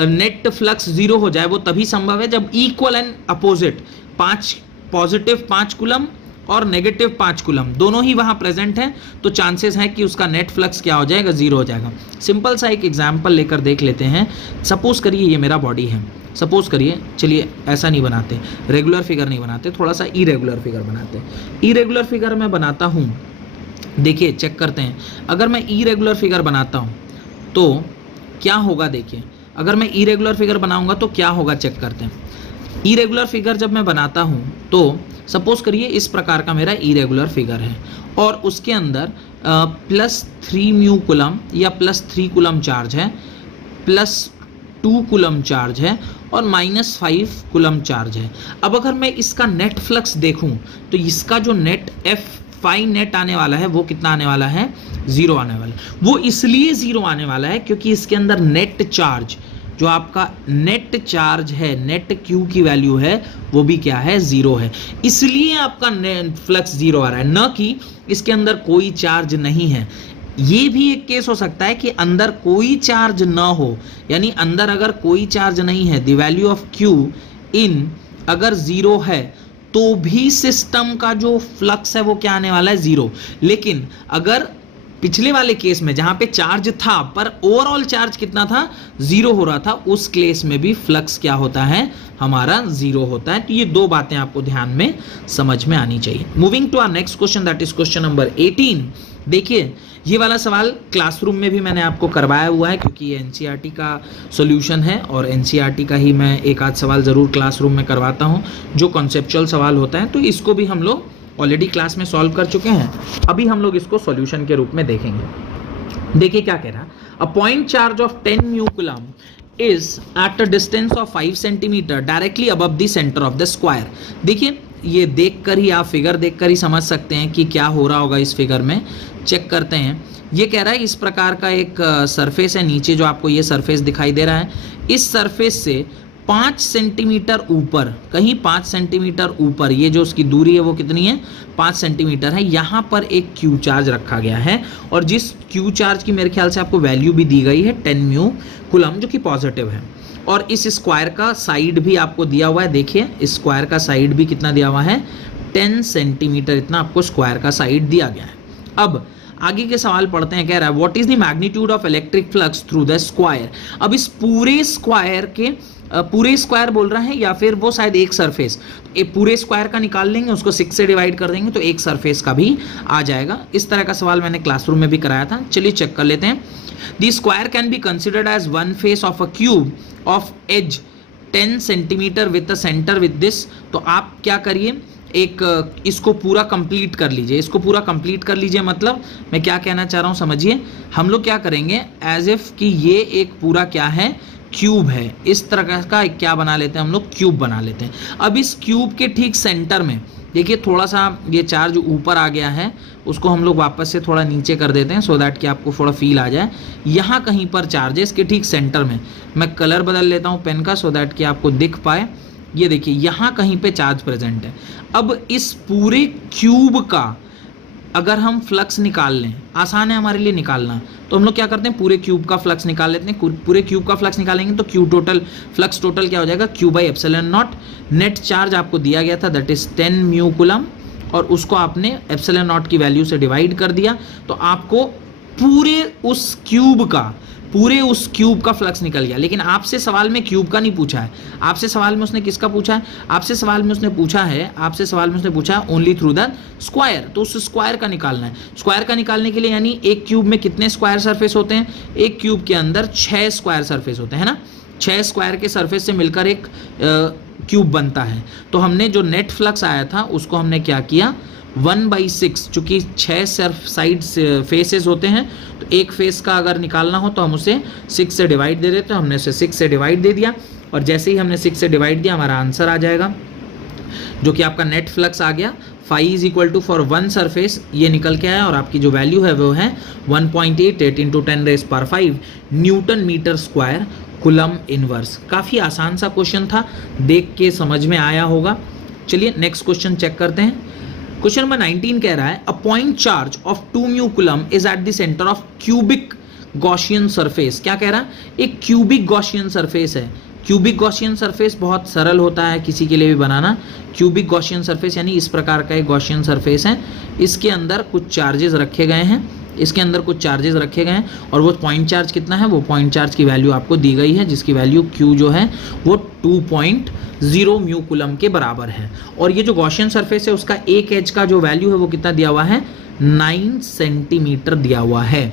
नेट फ्लक्स 0 हो जाए वो तभी संभव है जब equal and opposite 5 positive 5 coulomb और नेगेटिव 5 कूलम दोनों ही वहां प्रेजेंट हैं, तो चांसेस है कि उसका नेट फ्लक्स क्या हो जाएगा, जीरो हो जाएगा। सिंपल सा एक एग्जांपल लेकर देख लेते हैं। सपोज करिए ये मेरा बॉडी है, सपोज करिए, चलिए ऐसा नहीं बनाते, रेगुलर फिगर नहीं बनाते, थोड़ा सा इरेगुलर फिगर बनाते हैं। इरेगुलर फिगर मैं बनाता हूँ, देखिए चेक करते हैं। अगर मैं इरेगुलर फिगर बनाता हूँ तो क्या होगा, देखिए अगर मैं इरेगुलर फिगर बनाऊंगा तो क्या होगा, चेक करते हैं। इरेगुलर फिगर जब मैं बनाता हूँ तो सपोज करिए इस प्रकार का मेरा इरेगुलर फिगर है और उसके अंदर +3 म्यू कूलम या +3 कूलम चार्ज है, +2 कूलम चार्ज है और -5 कूलम चार्ज है। अब अगर मैं इसका नेट फ्लक्स देखूं तो इसका जो नेट F5 नेट आने वाला है वो कितना आने वाला है, 0 आने वाला है। वो इसलिए 0 आने वाला है क्योंकि इसके अंदर नेट चार्ज, जो आपका नेट चार्ज है, नेट क्यू की वैल्यू है, वो भी क्या है, 0 है। इसलिए आपका नेट फ्लक्स 0 आ रहा है, न कि इसके अंदर कोई चार्ज नहीं है। ये भी एक केस हो सकता है कि अंदर कोई चार्ज ना हो, यानी अंदर अगर कोई चार्ज नहीं है, the value of Q in अगर 0 है तो भी सिस्टम का जो फ्लक्स है वो क्या आने वाला है, 0। लेकिन अगर पिछले वाले केस में जहां पे चार्ज था पर ओवरऑल चार्ज कितना था, 0 हो रहा था, उस केस में भी फ्लक्स क्या होता है, हमारा 0 होता है। तो ये दो बातें आपको ध्यान में समझ में आनी चाहिए। Moving to our next question, that is question number 18। देखिए ये वाला सवाल क्लासरूम में भी मैंने आपको करवाया हुआ है क्योंकि ये एनसीईआरटी का सॉल्यूशन है और एनसीईआरटी का ही मैं एक आध सवाल ज़रूर क्लासरूम में करवाता हूँ जो कॉन्सेप्चुअल सवाल होता है। तो इसको भी हम लोग ऑलरेडी क्लास में सॉल्व कर चुके हैं, अभी हम लोग इसको सॉल्यूशन के रूप में देखेंगे। देखिए क्या कह रहा है, a point charge of 10 mu coulomb is at a distance of 5 centimetre directly above the centre of the square. देखिए ये देखकर ही, आप फिगर देखकर ही समझ सकते हैं कि क्या हो रहा होगा इस फिगर में। चेक करते हैं, ये कह रहा है इस प्रकार का एक सरफेस है, नीचे जो आपको ये सरफेस दिखाई दे रहा है, इस सरफेस से 5 सेंटीमीटर ऊपर, कहीं 5 सेंटीमीटर ऊपर, ये जो उसकी दूरी है वो कितनी है, 5 सेंटीमीटर है। यहाँ पर एक क्यू चार्ज रखा गया है और जिस क्यू चार्ज की मेरे ख्याल से आपको वैल्यू भी दी गई है 10 म्यू कूलम, जो कि पॉजिटिव है। और इस स्क्वायर का साइड भी आपको दिया हुआ है, देखिए इस स्क्वायर का साइड भी कितना दिया हुआ है, 10 सेंटीमीटर इतना आपको स्क्वायर का साइड दिया गया है। अब आगे के सवाल पढ़ते हैं, कह रहा है what is the magnitude of electric flux through the square. अब इस पूरे स्क्वायर के, पूरे स्क्वायर बोल रहा है या फिर वो शायद एक सरफेस, पूरे स्क्वायर का निकाल लेंगे, उसको 6 से डिवाइड कर देंगे तो एक सरफेस का भी आ जाएगा। इस तरह का सवाल मैंने क्लासरूम में भी कराया था। चलिए चेक कर लेते हैं। The square can be considered as one face of a cube of edge 10 centimetre with the centre with this. तो आप क्या करिए, एक इसको पूरा कंप्लीट कर लीजिए, इसको पूरा कंप्लीट कर लीजिए। मतलब मैं क्या कहना चाह रहा हूँ समझिए, हम लोग क्या करेंगे, एज इफ कि ये एक पूरा क्या है, क्यूब है, इस तरह का क्या बना लेते हैं हम लोग, क्यूब बना लेते हैं। अब इस क्यूब के ठीक सेंटर में देखिए थोड़ा सा ये चार्ज ऊपर आ गया है, उसको हम लोग वापस से थोड़ा नीचे कर देते हैं सो दैट कि आपको थोड़ा फील आ जाए। यहाँ कहीं पर चार्ज है, इसके ठीक सेंटर में। मैं कलर बदल लेता हूँ पेन का सो दैट कि आपको दिख पाए। ये देखिए यहाँ कहीं पे चार्ज प्रेजेंट है। अब इस पूरे क्यूब का अगर हम फ्लक्स निकाल लें, आसान है हमारे लिए निकालना, तो हम लोग क्या करते हैं, पूरे क्यूब का फ्लक्स निकाल लेते हैं। पूरे क्यूब का फ्लक्स निकालेंगे तो क्यू टोटल, फ्लक्स टोटल क्या हो जाएगा, Q by epsilon not. Net charge आपको दिया गया था दैट इज 10 म्यू कूलम और उसको आपने एप्सिलॉन नॉट की वैल्यू से डिवाइड कर दिया तो आपको पूरे उस क्यूब का फ्लक्स निकल गया। लेकिन आपसे सवाल में क्यूब का नहीं पूछा है, आपसे सवाल में उसने किसका पूछा है, आपसे सवाल में उसने पूछा है ओनली थ्रू द स्क्वायर। तो उस स्क्वायर का निकालना है। स्क्वायर का निकालने के लिए यानी एक क्यूब में कितने स्क्वायर सरफेस होते हैं, एक क्यूब के अंदर 6 स्क्वायर सरफेस होते हैं ना, 6 स्क्वायर के सरफेस से मिलकर एक क्यूब बनता है। तो हमने जो नेट फ्लक्स आया था उसको हमने क्या किया, 1/6, चूंकि 6 साइड फेसेस होते हैं तो एक फेस का अगर निकालना हो तो हम उसे 6 से डिवाइड दे देते हैं। हमने उसे 6 से डिवाइड दे दिया और जैसे ही हमने 6 से डिवाइड दिया हमारा आंसर आ जाएगा जो कि आपका नेट फ्लक्स आ गया। Phi is equal to for one surface ये निकल के आया और आपकी जो वैल्यू है वो है 1.88 into 10⁵ newton metre square coulomb inverse. काफ़ी आसान सा क्वेश्चन था, देख के समझ में आया होगा। चलिए नेक्स्ट क्वेश्चन चेक करते हैं। क्वेश्चन नंबर 19 कह रहा है a point charge of 2 mu coulomb is at the centre of cubic Gaussian surface. क्या कह रहा है, एक क्यूबिक गॉसियन सरफेस है, क्यूबिक गॉसियन सरफेस बहुत सरल होता है किसी के लिए भी बनाना। क्यूबिक गॉसियन सरफेस यानी इस प्रकार का एक गॉसियन सरफेस है, इसके अंदर कुछ चार्जेस रखे गए हैं, इसके अंदर कुछ चार्जेस रखे गए हैं और वो पॉइंट चार्ज कितना है, वो पॉइंट चार्ज की वैल्यू आपको दी गई है, जिसकी वैल्यू Q जो है वो 2.0 म्यू कूलम के बराबर है। और ये जो गॉसियन सरफेस है उसका एक एज का जो वैल्यू है वो कितना दिया हुआ है, 9 सेंटीमीटर दिया हुआ है।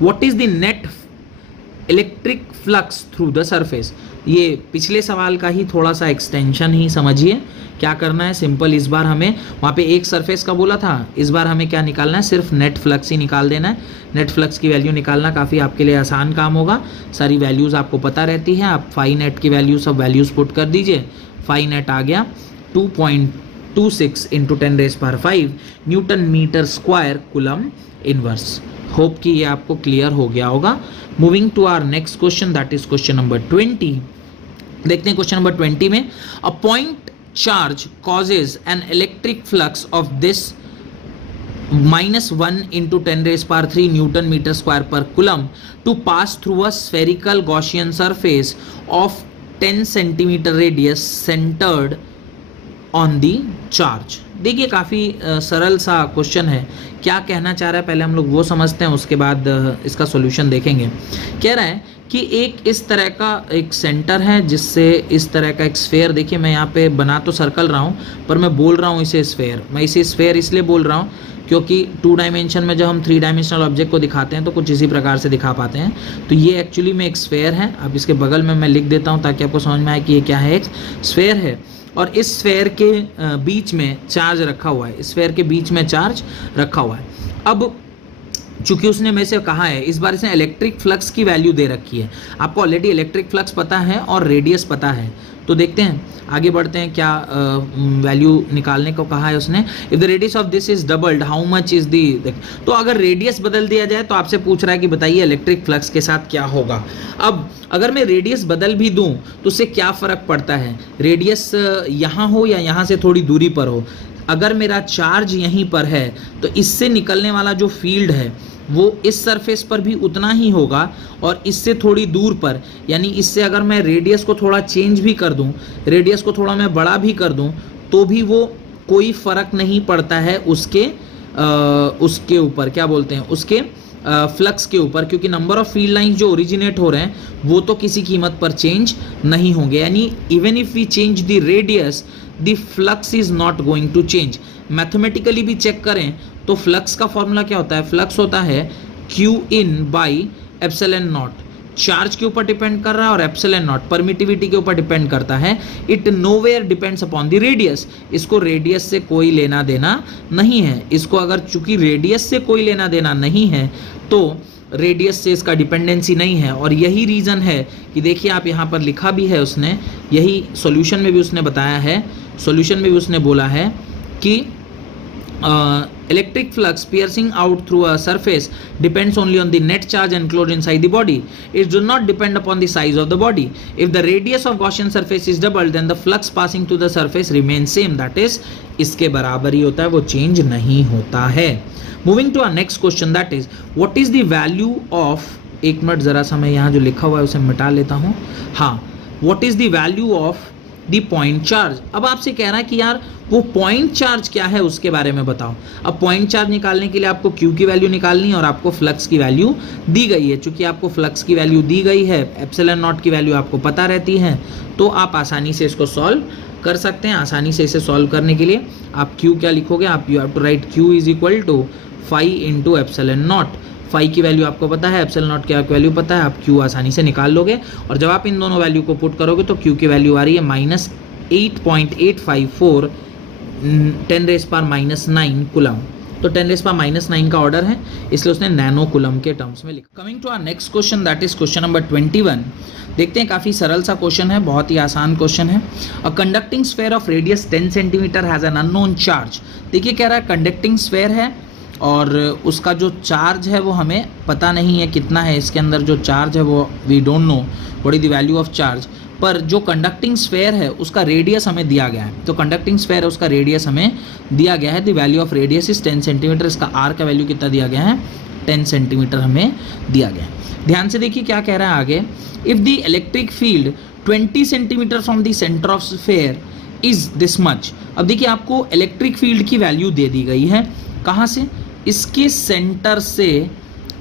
What is the net electric flux through the surface, ये पिछले सवाल का ही थोड़ा सा एक्सटेंशन ही समझिए। क्या करना है, सिंपल, इस बार हमें वहाँ पे एक सरफेस का बोला था, इस बार हमें क्या निकालना है, सिर्फ नेट फ्लक्स ही निकाल देना है। नेट फ्लक्स की वैल्यू निकालना काफ़ी आपके लिए आसान काम होगा, सारी वैल्यूज़ आपको पता रहती है। आप फाई नेट की वैल्यू सब वैल्यूज़ पुट कर दीजिए। फाई नेट आ गया 2.26 into 10⁵ newton metre square coulomb inverse. Hope कि ये आपको क्लियर हो गया होगा। Moving to our next question, that is question number 20। देखते हैं क्वेश्चन नंबर 20 में, a point charge causes an electric flux of this -1 into 10⁵ Newton meter square per coulomb to pass through a spherical Gaussian surface of 10 centimeter radius centered on the charge। देखिए काफ़ी सरल सा question है। क्या कहना चाह रहा है पहले हम लोग वो समझते हैं, उसके बाद इसका सॉल्यूशन देखेंगे। कह रहा है कि एक इस तरह का एक सेंटर है जिससे इस तरह का एक स्फेयर, देखिए मैं यहाँ पे बना तो सर्कल रहा हूँ पर मैं बोल रहा हूँ इसे स्फेयर। मैं इसे स्फेयर इसलिए बोल रहा हूँ क्योंकि 2 डायमेंशन में जब हम 3 डायमेंशनल ऑब्जेक्ट को दिखाते हैं तो कुछ इसी प्रकार से दिखा पाते हैं। तो ये एक्चुअली में एक स्फेयर है। अब इसके बगल में मैं लिख देता हूँ ताकि आपको समझ में आए कि ये क्या है, एक स्फेयर है। और इस स्फेयर के बीच में चार्ज रखा हुआ है, स्फेयर के बीच में चार्ज रखा हुआ है। अब चूंकि उसने मेरे से कहा है, इस बार इसने इलेक्ट्रिक फ्लक्स की वैल्यू दे रखी है। आपको ऑलरेडी इलेक्ट्रिक फ्लक्स पता है और रेडियस पता है, तो देखते हैं आगे बढ़ते हैं क्या वैल्यू निकालने को कहा है उसने। If the radius of this is doubled how much is the, तो अगर रेडियस बदल दिया जाए तो आपसे पूछ रहा है कि बताइए इलेक्ट्रिक फ्लक्स के साथ क्या होगा। अब अगर मैं रेडियस बदल भी दूं तो उससे क्या फ़र्क पड़ता है, रेडियस यहाँ हो या यहाँ से थोड़ी दूरी पर हो। अगर मेरा चार्ज यहीं पर है तो इससे निकलने वाला जो फील्ड है वो इस सरफेस पर भी उतना ही होगा और इससे थोड़ी दूर पर, यानी इससे अगर मैं रेडियस को थोड़ा चेंज भी कर दूं, रेडियस को थोड़ा मैं बड़ा भी कर दूं, तो भी वो कोई फ़र्क नहीं पड़ता है उसके ऊपर, क्या बोलते हैं, उसके फ्लक्स के ऊपर, क्योंकि नंबर ऑफ फील्ड लाइंस जो ओरिजिनेट हो रहे हैं वो तो किसी कीमत पर चेंज नहीं होंगे। यानी even if we change the radius the flux is not going to change. Mathematically भी चेक करें तो फ्लक्स का फॉर्मूला क्या होता है, फ्लक्स होता है Q in by epsilon not. Charge के ऊपर डिपेंड कर रहा है और एप्सिलॉन नॉट परमिटिविटी के ऊपर डिपेंड करता है। It nowhere depends upon the radius. इसको रेडियस से कोई लेना देना नहीं है। इसको अगर चूंकि रेडियस से कोई लेना देना नहीं है तो रेडियस से इसका डिपेंडेंसी नहीं है। और यही रीज़न है कि देखिए आप यहाँ पर लिखा भी है उसने, यही सॉल्यूशन में भी उसने बताया है, सॉल्यूशन में भी उसने बोला है कि electric flux piercing out through a surface depends only on the net charge enclosed inside the body. It does not depend upon the size of the body. If the radius of Gaussian surface is doubled, then the flux passing through the surface remains same. That is, इसके बराबर ही होता है, वो change नहीं होता है। Moving to our next question, that is, what is the value of, एक minute ज़रा सा मैं यहाँ जो लिखा हुआ है उसे मिटा लेता हूँ। हाँ, what is the value of the point charge. अब आपसे कह रहा है कि यार वो पॉइंट चार्ज क्या है उसके बारे में बताओ। अब पॉइंट चार्ज निकालने के लिए आपको Q की वैल्यू निकालनी है और आपको फ्लक्स की वैल्यू दी गई है। चूंकि आपको फ्लक्स की वैल्यू दी गई है, एप्सिलॉन नॉट की वैल्यू आपको पता रहती है, तो आप आसानी से इसको सॉल्व कर सकते हैं। आसानी से इसे सॉल्व करने के लिए आप Q क्या लिखोगे, आप you have to write Q is equal to phi into epsilon not. Phi की वैल्यू आपको पता है, एप्सिलॉन नॉट की वैल्यू पता है, आप Q आसानी से निकाल लोगे। और जब आप इन दोनों वैल्यू को पुट करोगे तो Q की वैल्यू आ रही है -8.854 10⁻⁹ कूलम। तो 10⁻⁹ का ऑर्डर है, इसलिए उसने नैनो कूलम के टर्म्स में लिखा। Coming to our next question, that is question number 21। देखते हैं, काफ़ी सरल सा क्वेश्चन है, बहुत ही आसान क्वेश्चन है। A conducting sphere of radius 10 centimetre has an unknown charge. देखिए कह रहा है कंडक्टिंग स्फेयर है और उसका जो चार्ज है वो हमें पता नहीं है कितना है, इसके अंदर जो चार्ज है वो we don't know what is the value of charge. पर जो कंडक्टिंग स्फेयर है उसका रेडियस हमें दिया गया है। तो कंडक्टिंग स्फेयर है उसका रेडियस हमें दिया गया है, the value of radius is 10 centimetre. इसका आर का वैल्यू कितना दिया गया है, 10 सेंटीमीटर हमें दिया गया है। ध्यान से देखिए क्या कह रहा है आगे, if the electric field 20 centimetre from the centre of sphere is this much. अब देखिए आपको इलेक्ट्रिक फील्ड की वैल्यू दे दी गई है, कहाँ से, इसके सेंटर से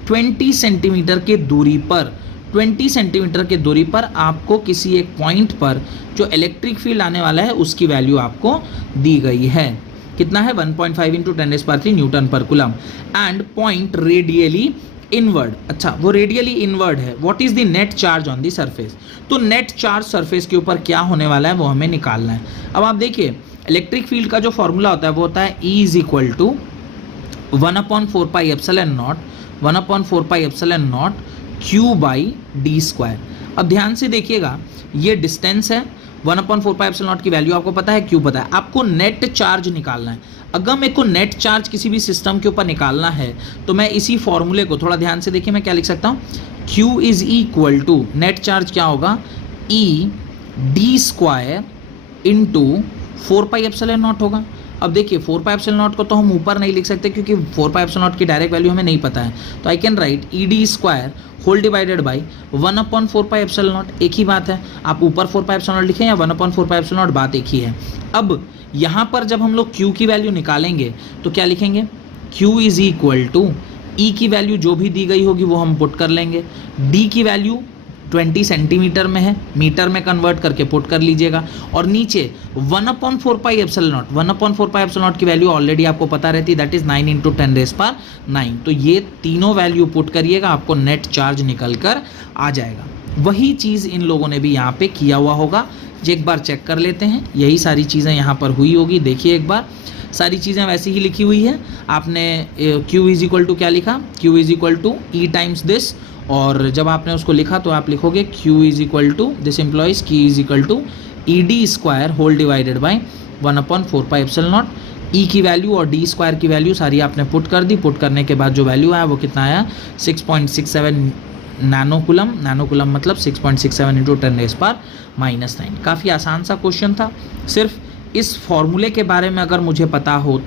20 सेंटीमीटर के दूरी पर, 20 सेंटीमीटर के दूरी पर आपको किसी एक पॉइंट पर जो इलेक्ट्रिक फील्ड आने वाला है उसकी वैल्यू आपको दी गई है। कितना है, 1.5 इंटू 10⁻³ न्यूटन पर coulomb and point radially inward. अच्छा, वो रेडियली इनवर्ड है। What is the net charge on the surface, तो नेट चार्ज सरफेस के ऊपर क्या होने वाला है वो हमें निकालना है। अब आप देखिए इलेक्ट्रिक फील्ड का जो फॉर्मूला होता है वो होता है E is equal to 1/4πε0 1/4πε0 Q/d²। अब ध्यान से देखिएगा, ये डिस्टेंस है, 1/4πε0 की वैल्यू आपको पता है, Q पता है, आपको नेट चार्ज निकालना है। अगर मेरे को नेट चार्ज किसी भी सिस्टम के ऊपर निकालना है तो मैं इसी फॉर्मूले को, थोड़ा ध्यान से देखिए मैं क्या लिख सकता हूँ, Q is equal to, net charge क्या होगा, E_d² इंटू 4πε0 होगा। अब देखिए 4πε0 को तो हम ऊपर नहीं लिख सकते क्योंकि 4πε0 की डायरेक्ट वैल्यू हमें नहीं पता है, तो I can write ED² whole divided by 1/4πε0। एक ही बात है, आप ऊपर 4πε0 लिखें या 1/4πε0, बात एक ही है। अब यहाँ पर जब हम लोग Q की वैल्यू निकालेंगे तो क्या लिखेंगे, Q is equal to E की वैल्यू जो भी दी गई होगी वो हम पुट कर लेंगे, D की वैल्यू 20 सेंटीमीटर में है, मीटर में कन्वर्ट करके पुट कर लीजिएगा, और नीचे 1/4πε0, 1/4πε0 की वैल्यू ऑलरेडी आपको पता रहती है, दैट इज 9 इंटू 10⁻⁹। तो ये तीनों वैल्यू पुट करिएगा, आपको नेट चार्ज निकल कर आ जाएगा। वही चीज़ इन लोगों ने भी यहाँ पे किया हुआ होगा, एक बार चेक कर लेते हैं, यही सारी चीज़ें यहाँ पर हुई होगी। देखिए एक बार सारी चीज़ें वैसी ही लिखी हुई है, आपने Q इज इक्वल टू क्या लिखा, Q is equal to E times this, और जब आपने उसको लिखा तो आप लिखोगे Q is equal to this implies Q is equal to ED² whole divided by 1/4πε0। E की वैल्यू और D² की वैल्यू सारी आपने पुट कर दी, पुट करने के बाद जो वैल्यू आया वो कितना आया, 6.67 नैनो कूलम मतलब 6.67 इंटू 10⁻⁹। काफ़ी आसान सा क्वेश्चन था, सिर्फ इस फॉर्मूले के बारे में अगर मुझे पता हो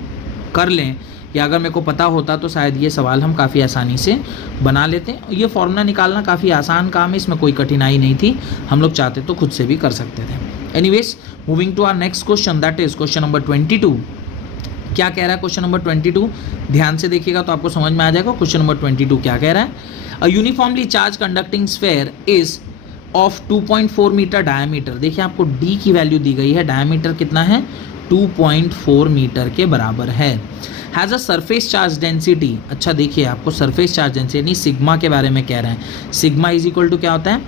कर लें, या अगर मेरे को पता होता तो शायद ये सवाल हम काफ़ी आसानी से बना लेते हैं। ये फॉर्मूला निकालना काफ़ी आसान काम है, इसमें कोई कठिनाई नहीं थी, हम लोग चाहते तो खुद से भी कर सकते थे। Anyways, moving to our next question, that is question number 22। क्या कह रहा है क्वेश्चन नंबर 22, ध्यान से देखिएगा तो आपको समझ में आ जाएगा क्वेश्चन नंबर 22 क्या कह रहा है। A uniformly charge conducting sphere is of 2.4 metre diameter. देखिए आपको D की वैल्यू दी गई है, डायमीटर कितना है, 2.4 मीटर के बराबर है। Has a surface charge density, अच्छा देखिए आपको सरफेस चार्ज डेंसिटी यानी सिग्मा के बारे में कह रहे हैं। सिग्मा इज इक्वल टू क्या होता है,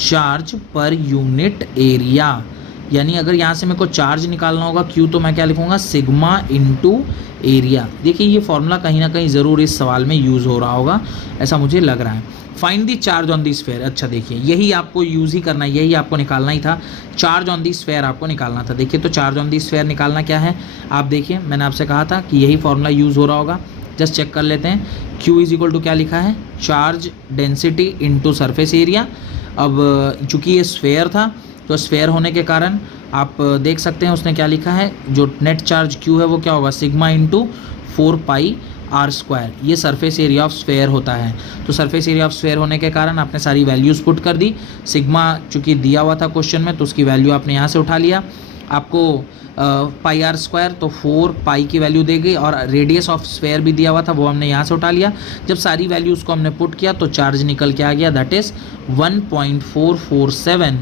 चार्ज पर यूनिट एरिया, यानी अगर यहाँ से मेरे को चार्ज निकालना होगा Q तो मैं क्या लिखूंगा, सिग्मा इंटू एरिया। देखिए ये फॉर्मूला कहीं ना कहीं ज़रूर इस सवाल में यूज़ हो रहा होगा, ऐसा मुझे लग रहा है। Find the charge on the sphere, अच्छा देखिए यही आपको यूज़ ही करना है, यही आपको निकालना ही था, चार्ज ऑन दी स्फेयर आपको निकालना था। देखिए तो चार्ज ऑन दी स्फेयर निकालना क्या है, आप देखिए मैंने आपसे कहा था कि यही फॉर्मूला यूज़ हो रहा होगा, जस्ट चेक कर लेते हैं। Q इज इक्वल टू क्या लिखा है, charge density into surface area. अब चूँकि ये स्फेयर था तो स्फेयर होने के कारण आप देख सकते हैं उसने क्या लिखा है, जो नेट चार्ज Q है वो क्या होगा, सिग्मा इंटू 4πr²। ये सरफेस एरिया ऑफ स्फेयर होता है, तो सरफेस एरिया ऑफ स्फेयर होने के कारण आपने सारी वैल्यूज़ पुट कर दी। सिग्मा चूँकि दिया हुआ था क्वेश्चन में तो उसकी वैल्यू आपने यहाँ से उठा लिया, आपको πr² तो 4π की वैल्यू दे गई, और रेडियस ऑफ स्फेयर भी दिया हुआ था वो हमने यहाँ से उठा लिया। जब सारी वैल्यूज़ को हमने पुट किया तो चार्ज निकल के आ गया, दैट इज़ 1.447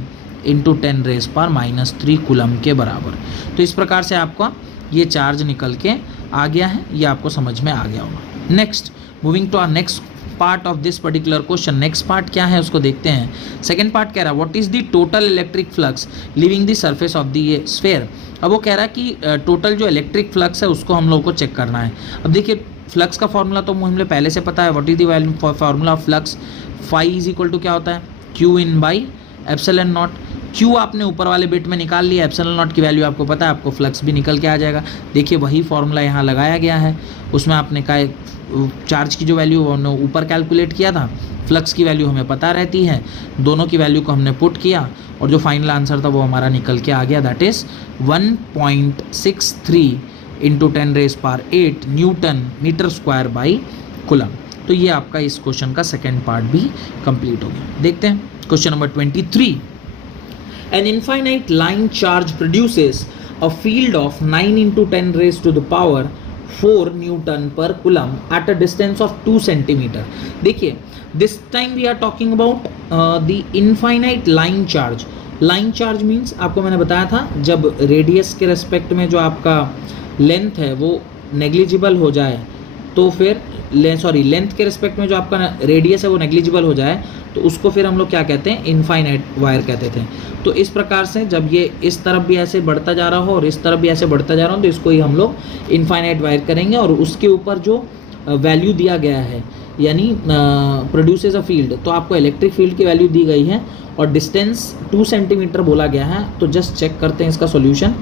इंटू 10⁻³ कूलम के बराबर। तो इस प्रकार से आपका ये चार्ज निकल के आ गया है, ये आपको समझ में आ गया होगा। Next, moving to our next part of this particular question, next part क्या है उसको देखते हैं। सेकेंड पार्ट कह रहा है what is the total electric flux living the surface of the sphere. अब वो कह रहा है कि टोटल जो इलेक्ट्रिक फ्लक्स है उसको हम लोग को चेक करना है। अब देखिए फ्लक्स का फॉर्मूला तो मुझे पहले से पता है, what is the formula of flux, phi is equal to क्या होता है, Q in by epsilon not. Q आपने ऊपर वाले बिट में निकाल लिया, एप्सिलॉन नॉट की वैल्यू आपको पता है, आपको फ्लक्स भी निकल के आ जाएगा। देखिए वही फॉर्मूला यहाँ लगाया गया है, उसमें आपने कहा चार्ज की जो वैल्यू वो हमने ऊपर कैलकुलेट किया था, फ्लक्स की वैल्यू हमें पता रहती है, दोनों की वैल्यू को हमने पुट किया और जो फाइनल आंसर था वो हमारा निकल के आ गया, that is 1.63 into 10⁸ newton metre square by coulomb. तो ये आपका इस क्वेश्चन का सेकेंड पार्ट भी कंप्लीट हो गया। देखते हैं question number 23। An infinite line charge produces a field of 9 into 10 raised to the power 4 Newton पर coulomb at a distance of 2 centimeter. देखिए, this time we are talking about the infinite line charge. Line charge means आपको मैंने बताया था जब radius के respect में जो आपका लेंथ है वो नेग्लिजिबल हो जाए तो फिर लेंथ के रेस्पेक्ट में जो आपका रेडियस है वो नेग्लिजिबल हो जाए तो उसको फिर हम लोग क्या कहते हैं, इनफाइनाइट वायर कहते थे। तो इस प्रकार से जब ये इस तरफ भी ऐसे बढ़ता जा रहा हो और इस तरफ भी ऐसे बढ़ता जा रहा हो तो इसको ही हम लोग इनफाइनाइट वायर करेंगे और उसके ऊपर जो वैल्यू दिया गया है यानी प्रोड्यूसेस अ फील्ड, तो आपको इलेक्ट्रिक फील्ड की वैल्यू दी गई है और डिस्टेंस 2 सेंटीमीटर बोला गया है। तो जस्ट चेक करते हैं इसका सॉल्यूशन।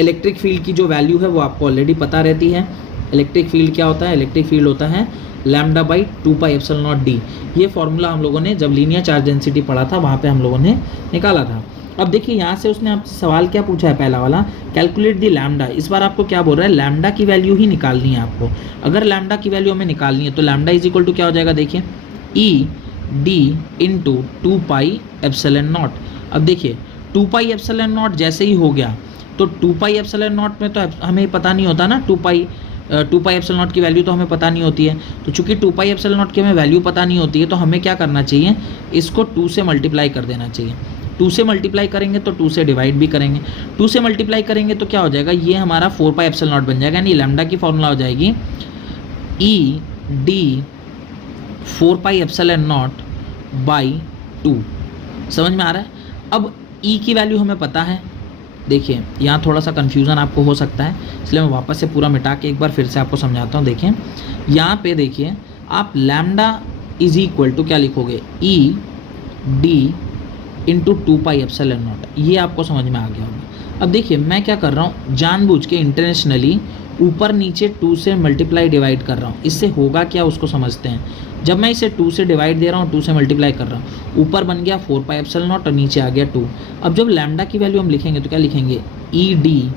इलेक्ट्रिक फील्ड की जो वैल्यू है वो आपको ऑलरेडी पता रहती है। इलेक्ट्रिक फील्ड क्या होता है? इलेक्ट्रिक फील्ड होता है lambda by 2 pi epsilon not D. ये फॉर्मूला हम लोगों ने जब लीनियर चार्ज डेंसिटी पढ़ा था वहाँ पे हम लोगों ने निकाला था। अब देखिए यहाँ से उसने आपसे सवाल क्या पूछा है, पहला वाला कैलकुलेट दी लैम्डा। इस बार आपको क्या बोल रहा है, लैम्डा की वैल्यू ही निकालनी है आपको। अगर लैम्डा की वैल्यू हमें निकालनी है तो लैम्डा इज इक्वल टू क्या हो जाएगा, देखिए E D into 2 pi epsilon not. अब देखिए 2 पाई एप्सिलॉन नॉट जैसे ही हो गया तो 2 पाई एप्सिलॉन नॉट में तो हमें पता नहीं होता ना, 2 पाई एप्सिलॉन नॉट की वैल्यू तो हमें पता नहीं होती है। तो चूंकि 2 पाई एप्सिलॉन नॉट की हमें वैल्यू पता नहीं होती है तो हमें क्या करना चाहिए, इसको 2 से मल्टीप्लाई कर देना चाहिए। 2 से मल्टीप्लाई करेंगे तो 2 से डिवाइड भी करेंगे। 2 से मल्टीप्लाई करेंगे तो क्या हो जाएगा, ये हमारा 4 पाई एप्सिलॉन नॉट बन जाएगा। यानी लैम्डा की फॉर्मूला हो जाएगी E D 4 pi epsilon not by 2। समझ में आ रहा है? अब ई की वैल्यू हमें पता है। देखिए यहाँ थोड़ा सा कन्फ्यूज़न आपको हो सकता है, इसलिए मैं वापस से पूरा मिटा के एक बार फिर से आपको समझाता हूँ। देखिए यहाँ पे देखिए आप लैम्डा इज इक्वल टू क्या लिखोगे, E D into 2 pi epsilon not. ये आपको समझ में आ गया होगा। अब देखिए मैं क्या कर रहा हूँ, जानबूझ के इंटरनेशनली ऊपर नीचे 2 से मल्टीप्लाई डिवाइड कर रहा हूँ। इससे होगा क्या उसको समझते हैं। जब मैं इसे 2 से डिवाइड दे रहा हूँ, 2 से मल्टीप्लाई कर रहा हूँ, ऊपर बन गया 4 पाई एप्सिलॉन नॉट और नीचे आ गया 2। अब जब लैम्डा की वैल्यू हम लिखेंगे तो क्या लिखेंगे, E D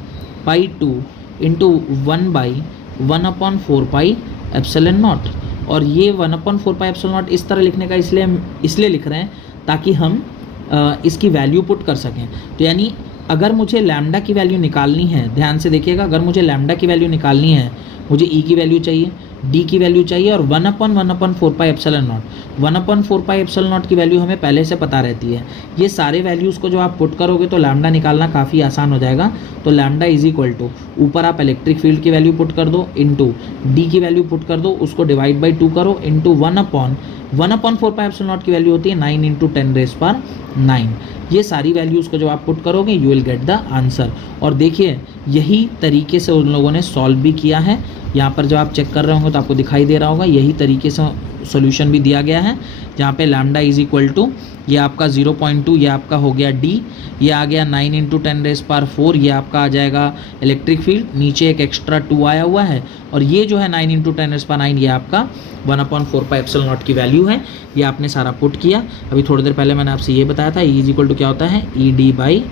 pi 2 into 1 by 1/4 pi epsilon not. और ये 1/4 पाई एप्सिलॉन नॉट इस तरह लिखने का इसलिए लिख रहे हैं ताकि हम इसकी वैल्यू पुट कर सकें। तो यानी अगर मुझे लैम्डा की वैल्यू निकालनी है, ध्यान से देखिएगा, अगर मुझे लैम्डा की वैल्यू निकालनी है, मुझे ई की वैल्यू चाहिए, डी की वैल्यू चाहिए और 1/4 pi epsilon not. 1/4 pi epsilon not की वैल्यू हमें पहले से पता रहती है। ये सारे वैल्यूज़ को जो आप पुट करोगे तो लैम्डा निकालना काफ़ी आसान हो जाएगा। तो लैम्डा इज इक्वल टू ऊपर आप इलेक्ट्रिक फील्ड की वैल्यू पुट कर दो, इंटू डी की वैल्यू पुट कर दो, उसको डिवाइड बाई 2 करो, इंटू 1/4 पाई एप्सिलॉन नॉट की वैल्यू होती है 9 इंटू 10 रेज़ पर 9। ये सारी वैल्यूज़ को जब आप पुट करोगे you will get the answer. और देखिए यही तरीके से उन लोगों ने सॉल्व भी किया है। यहाँ पर जब आप चेक कर रहे होंगे तो आपको दिखाई दे रहा होगा, यही तरीके से सॉल्यूशन भी दिया गया है, जहाँ पे लैम्डा इज इक्वल टू ये आपका 0.2, ये आपका हो गया डी, ये आ गया 9 इंटू 10 रेज़ पर 4, ये आपका आ जाएगा इलेक्ट्रिक फील्ड, नीचे एक एक्स्ट्रा 2 आया हुआ है और ये जो है 9 इंटू 10 रेज़ पर 9 ये आपका 1/4 पाई एप्सिलॉन नॉट की वैल्यू है। ये आपने सारा पुट किया। अभी थोड़ी देर पहले मैंने आपसे ये बताया था, ई इज इक्वल टू क्या होता है, E D by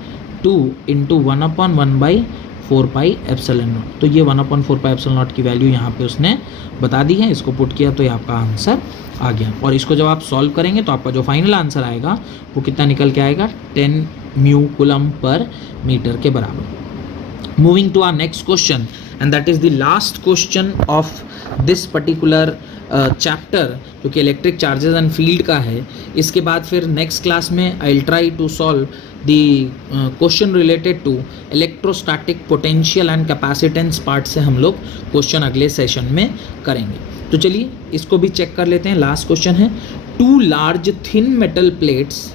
2 into 1/1/4 pi epsilon not. तो ये 1/4 पाई एप्सिलॉन नॉट की वैल्यू यहाँ पे उसने बता दी है। इसको पुट किया तो ये आपका आंसर आ गया। और इसको जब आप सॉल्व करेंगे तो आपका जो फाइनल आंसर आएगा वो कितना निकल के आएगा, 10 म्यू कूलम पर मीटर के बराबर। Moving to our next question and that is the last question of this particular chapter जो कि इलेक्ट्रिक चार्जेस एंड फील्ड का है। इसके बाद फिर नेक्स्ट क्लास में I will try to solve the question related to electrostatic potential and capacitance part से हम लोग क्वेश्चन अगले सेशन में करेंगे। तो चलिए इसको भी चेक कर लेते हैं। लास्ट क्वेश्चन है, 2 large thin metal plates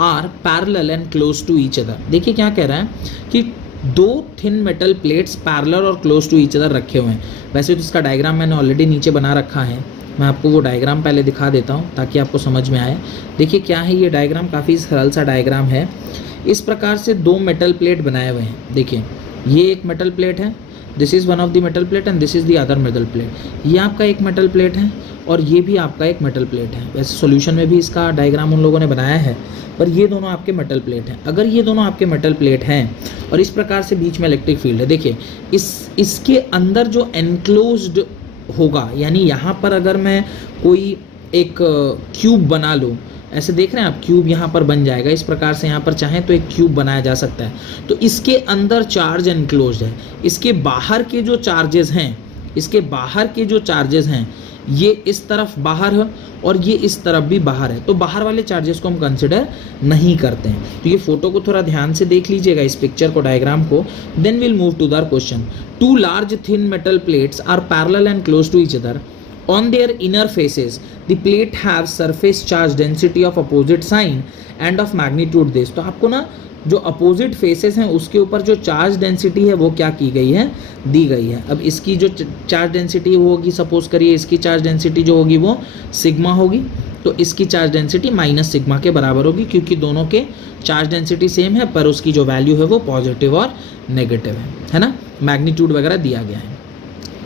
are parallel and close to each other. देखिए क्या कह रहा है कि 2 थिन मेटल प्लेट्स पैरेलल और क्लोज टू ईच अदर रखे हुए हैं। वैसे तो इसका डायग्राम मैंने ऑलरेडी नीचे बना रखा है, मैं आपको वो डायग्राम पहले दिखा देता हूँ ताकि आपको समझ में आए। देखिए क्या है ये डायग्राम, काफ़ी सरल सा डायग्राम है। इस प्रकार से 2 मेटल प्लेट बनाए हुए हैं। देखिए ये एक मेटल प्लेट है, this is one of the metal plate and this is the other metal plate. ये आपका एक मेटल प्लेट है और ये भी आपका एक मेटल प्लेट है। वैसे सॉल्यूशन में भी इसका डायग्राम उन लोगों ने बनाया है, पर ये दोनों आपके मेटल प्लेट हैं। अगर ये दोनों आपके मेटल प्लेट हैं और इस प्रकार से बीच में इलेक्ट्रिक फील्ड है, देखिए इसके अंदर जो एनक्लोज्ड होगा, यानी यहाँ पर अगर मैं कोई एक क्यूब बना लूँ ऐसे देख रहे हैं आप, क्यूब यहाँ पर बन जाएगा। इस प्रकार से यहाँ पर चाहें तो एक क्यूब बनाया जा सकता है। तो इसके अंदर चार्ज एनक्लोज्ड है। इसके बाहर के जो चार्जेस हैं, इसके बाहर के जो चार्जेस हैं, ये इस तरफ बाहर है और ये इस तरफ भी बाहर है। तो बाहर वाले चार्जेस को हम कंसिडर नहीं करते हैं। तो ये फोटो को थोड़ा ध्यान से देख लीजिएगा, इस पिक्चर को, डायग्राम को। Then will move to the question. Two large thin metal plates are parallel and close to each other. On their inner faces, the plate have surface charge density of opposite sign and of magnitude this. तो आपको ना जो opposite faces हैं उसके ऊपर जो charge density है वो क्या की गई है, दी गई है। अब इसकी जो चार्ज डेंसिटी होगी, सपोज करिए इसकी चार्ज डेंसिटी जो होगी वो सिग्मा होगी, तो इसकी चार्ज डेंसिटी माइनस सिग्मा के बराबर होगी, क्योंकि दोनों के चार्ज डेंसिटी सेम है पर उसकी जो वैल्यू है वो पॉजिटिव और नेगेटिव है ना। मैग्नीट्यूड वगैरह दिया गया है।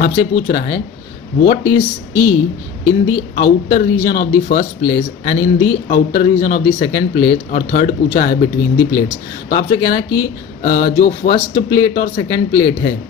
आपसे पूछ रहा है what is E in the outer region of the first place and in the outer region of the second plate, और थर्ड पूछा है between the plates। तो आपसे कहना है कि जो फर्स्ट प्लेट और सेकंड प्लेट है,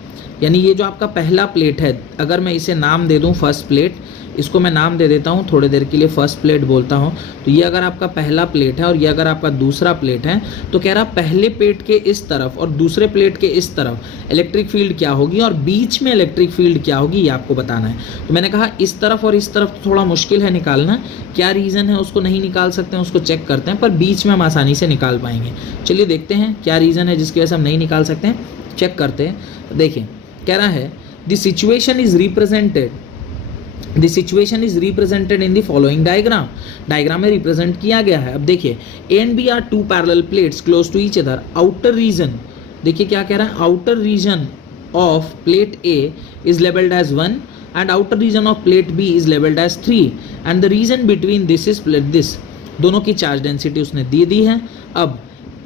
यानी ये जो आपका पहला प्लेट है, अगर मैं इसे नाम दे दूं फर्स्ट प्लेट, इसको मैं नाम दे देता हूँ थोड़ी देर के लिए, फर्स्ट प्लेट बोलता हूँ। तो ये अगर आपका पहला प्लेट है और ये अगर आपका दूसरा प्लेट है, तो कह रहा पहले प्लेट के इस तरफ और दूसरे प्लेट के इस तरफ इलेक्ट्रिक फील्ड क्या होगी और बीच में इलेक्ट्रिक फील्ड क्या होगी, ये आपको बताना है। तो मैंने कहा इस तरफ और इस तरफ थोड़ा मुश्किल है निकालना, क्या रीज़न है उसको नहीं निकाल सकते हैं, उसको चेक करते हैं, पर बीच में हम आसानी से निकाल पाएंगे। चलिए देखते हैं क्या रीज़न है जिसकी वजह से हम नहीं निकाल सकते हैं, चेक करते हैं। देखिए कह रहा है the situation is represented in the following diagram. Diagram में रिप्रेजेंट किया गया है। अब देखिए A and B are two parallel plates close to each other. Outer region, देखिए क्या कह रहा है, outer region of plate A is labelled as 1 and outer region of plate B is labeled as 3 and the region between this is plate this। दोनों की charge density उसने दी है। अब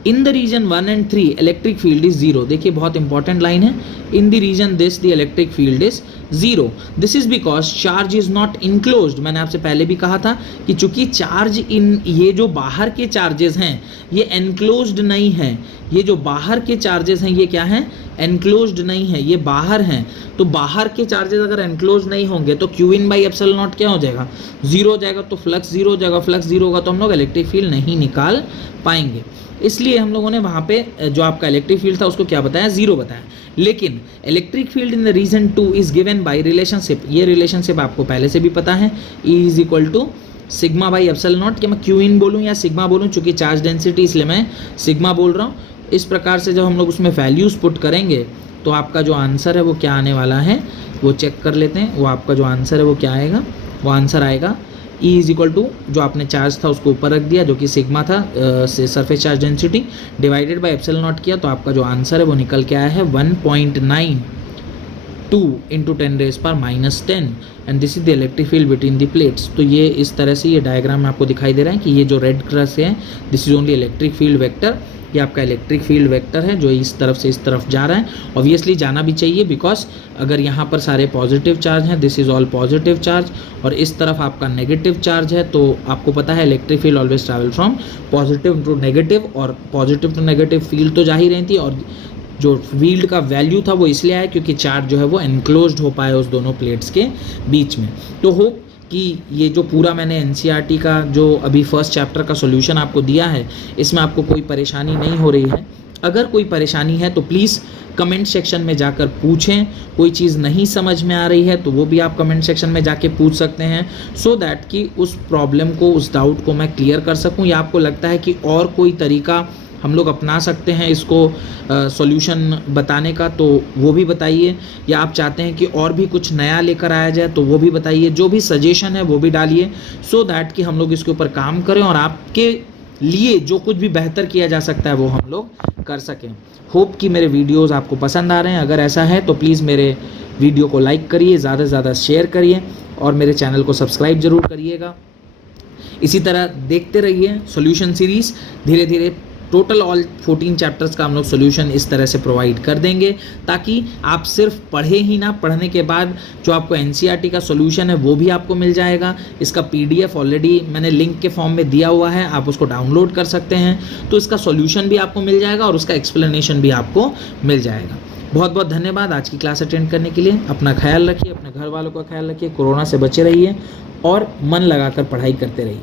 in the region 1 and 3 electric field is 0। देखिए बहुत important line है, in the region this the electric field is 0। This is because charge is not enclosed. मैंने आपसे पहले भी कहा था कि चूंकि चार्ज इन, ये जो बाहर के चार्जेस हैं ये एनक्लोज्ड नहीं है, ये जो बाहर के चार्जेस हैं ये क्या हैं, एनक्लोज्ड नहीं है, ये बाहर हैं। तो बाहर के चार्जेस अगर एनक्लोज नहीं होंगे तो Q in by epsilon naught क्या हो जाएगा, 0 हो जाएगा। तो फ्लक्स 0 हो जाएगा, फ्लक्स 0 होगा तो हम लोग इलेक्ट्रिक फील्ड नहीं निकाल पाएंगे। इसलिए हम लोगों ने वहाँ पे जो आपका इलेक्ट्रिक फील्ड था उसको क्या बताया, 0 बताया। लेकिन electric field in the region 2 is given by relationship. ये रिलेशनशिप आपको पहले से भी पता है, E is equal to sigma by epsilon naught. क्या मैं क्यू इन बोलूँ या सिग्मा बोलूँ, चूँकि चार्ज डेंसिटी इसलिए मैं सिग्मा बोल रहा हूँ। इस प्रकार से जब हम लोग उसमें वैल्यूज़ पुट करेंगे तो आपका जो आंसर है वो क्या आने वाला है वो चेक कर लेते हैं। वो आपका जो आंसर है वो क्या आएगा, वो आंसर आएगा E इज इक्वल टू जो आपने चार्ज था उसको ऊपर रख दिया जो कि सिग्मा था, surface charge density divided by epsilon not किया, तो आपका जो आंसर है वो निकल के आया है 1.92 into 10⁻⁻10 and this is the electric field between the plates. तो ये इस तरह से ये डायग्राम में आपको दिखाई दे रहा है कि ये जो रेड कलर से है this is only electric field vector. ये आपका इलेक्ट्रिक फील्ड वेक्टर है जो इस तरफ से इस तरफ जा रहा है। ऑब्वियसली जाना भी चाहिए, बिकॉज अगर यहाँ पर सारे पॉजिटिव चार्ज हैं, this is all positive charge, और इस तरफ आपका नेगेटिव चार्ज है, तो आपको पता है electric field always travel from positive to negative, और पॉजिटिव टू नेगेटिव फील्ड तो जा ही रही थी, और जो फील्ड का वैल्यू था वो इसलिए आया क्योंकि चार्ज जो है वो एनक्लोज्ड हो पाया उस दोनों प्लेट्स के बीच में। तो होप कि ये जो पूरा मैंने एनसीईआरटी का जो अभी फर्स्ट चैप्टर का सॉल्यूशन आपको दिया है इसमें आपको कोई परेशानी नहीं हो रही है। अगर कोई परेशानी है तो प्लीज़ कमेंट सेक्शन में जाकर पूछें। कोई चीज़ नहीं समझ में आ रही है तो वो भी आप कमेंट सेक्शन में जाके पूछ सकते हैं, सो दैट कि उस प्रॉब्लम को, उस डाउट को मैं क्लियर कर सकूं। या आपको लगता है कि और कोई तरीका हम लोग अपना सकते हैं इसको सॉल्यूशन बताने का तो वो भी बताइए, या आप चाहते हैं कि और भी कुछ नया लेकर आया जाए तो वो भी बताइए। जो भी सजेशन है वो भी डालिए, सो दैट कि हम लोग इसके ऊपर काम करें और आपके लिए जो कुछ भी बेहतर किया जा सकता है वो हम लोग कर सकें। होप कि मेरे वीडियोज़ आपको पसंद आ रहे हैं। अगर ऐसा है तो प्लीज़ मेरे वीडियो को लाइक करिए, ज़्यादा से ज़्यादा शेयर करिए और मेरे चैनल को सब्सक्राइब ज़रूर करिएगा। इसी तरह देखते रहिए सॉल्यूशन सीरीज़। धीरे धीरे टोटल ऑल 14 चैप्टर्स का हम लोग सोल्यूशन इस तरह से प्रोवाइड कर देंगे, ताकि आप सिर्फ पढ़े ही ना, पढ़ने के बाद जो आपको एनसीईआरटी का सोल्यूशन है वो भी आपको मिल जाएगा। इसका पीडीएफ ऑलरेडी मैंने लिंक के फॉर्म में दिया हुआ है, आप उसको डाउनलोड कर सकते हैं। तो इसका सोल्यूशन भी आपको मिल जाएगा और उसका एक्सप्लेनेशन भी आपको मिल जाएगा। बहुत बहुत धन्यवाद आज की क्लास अटेंड करने के लिए। अपना ख्याल रखिए, अपने घर वालों का ख्याल रखिए, कोरोना से बचे रहिए और मन लगाकर पढ़ाई करते रहिए।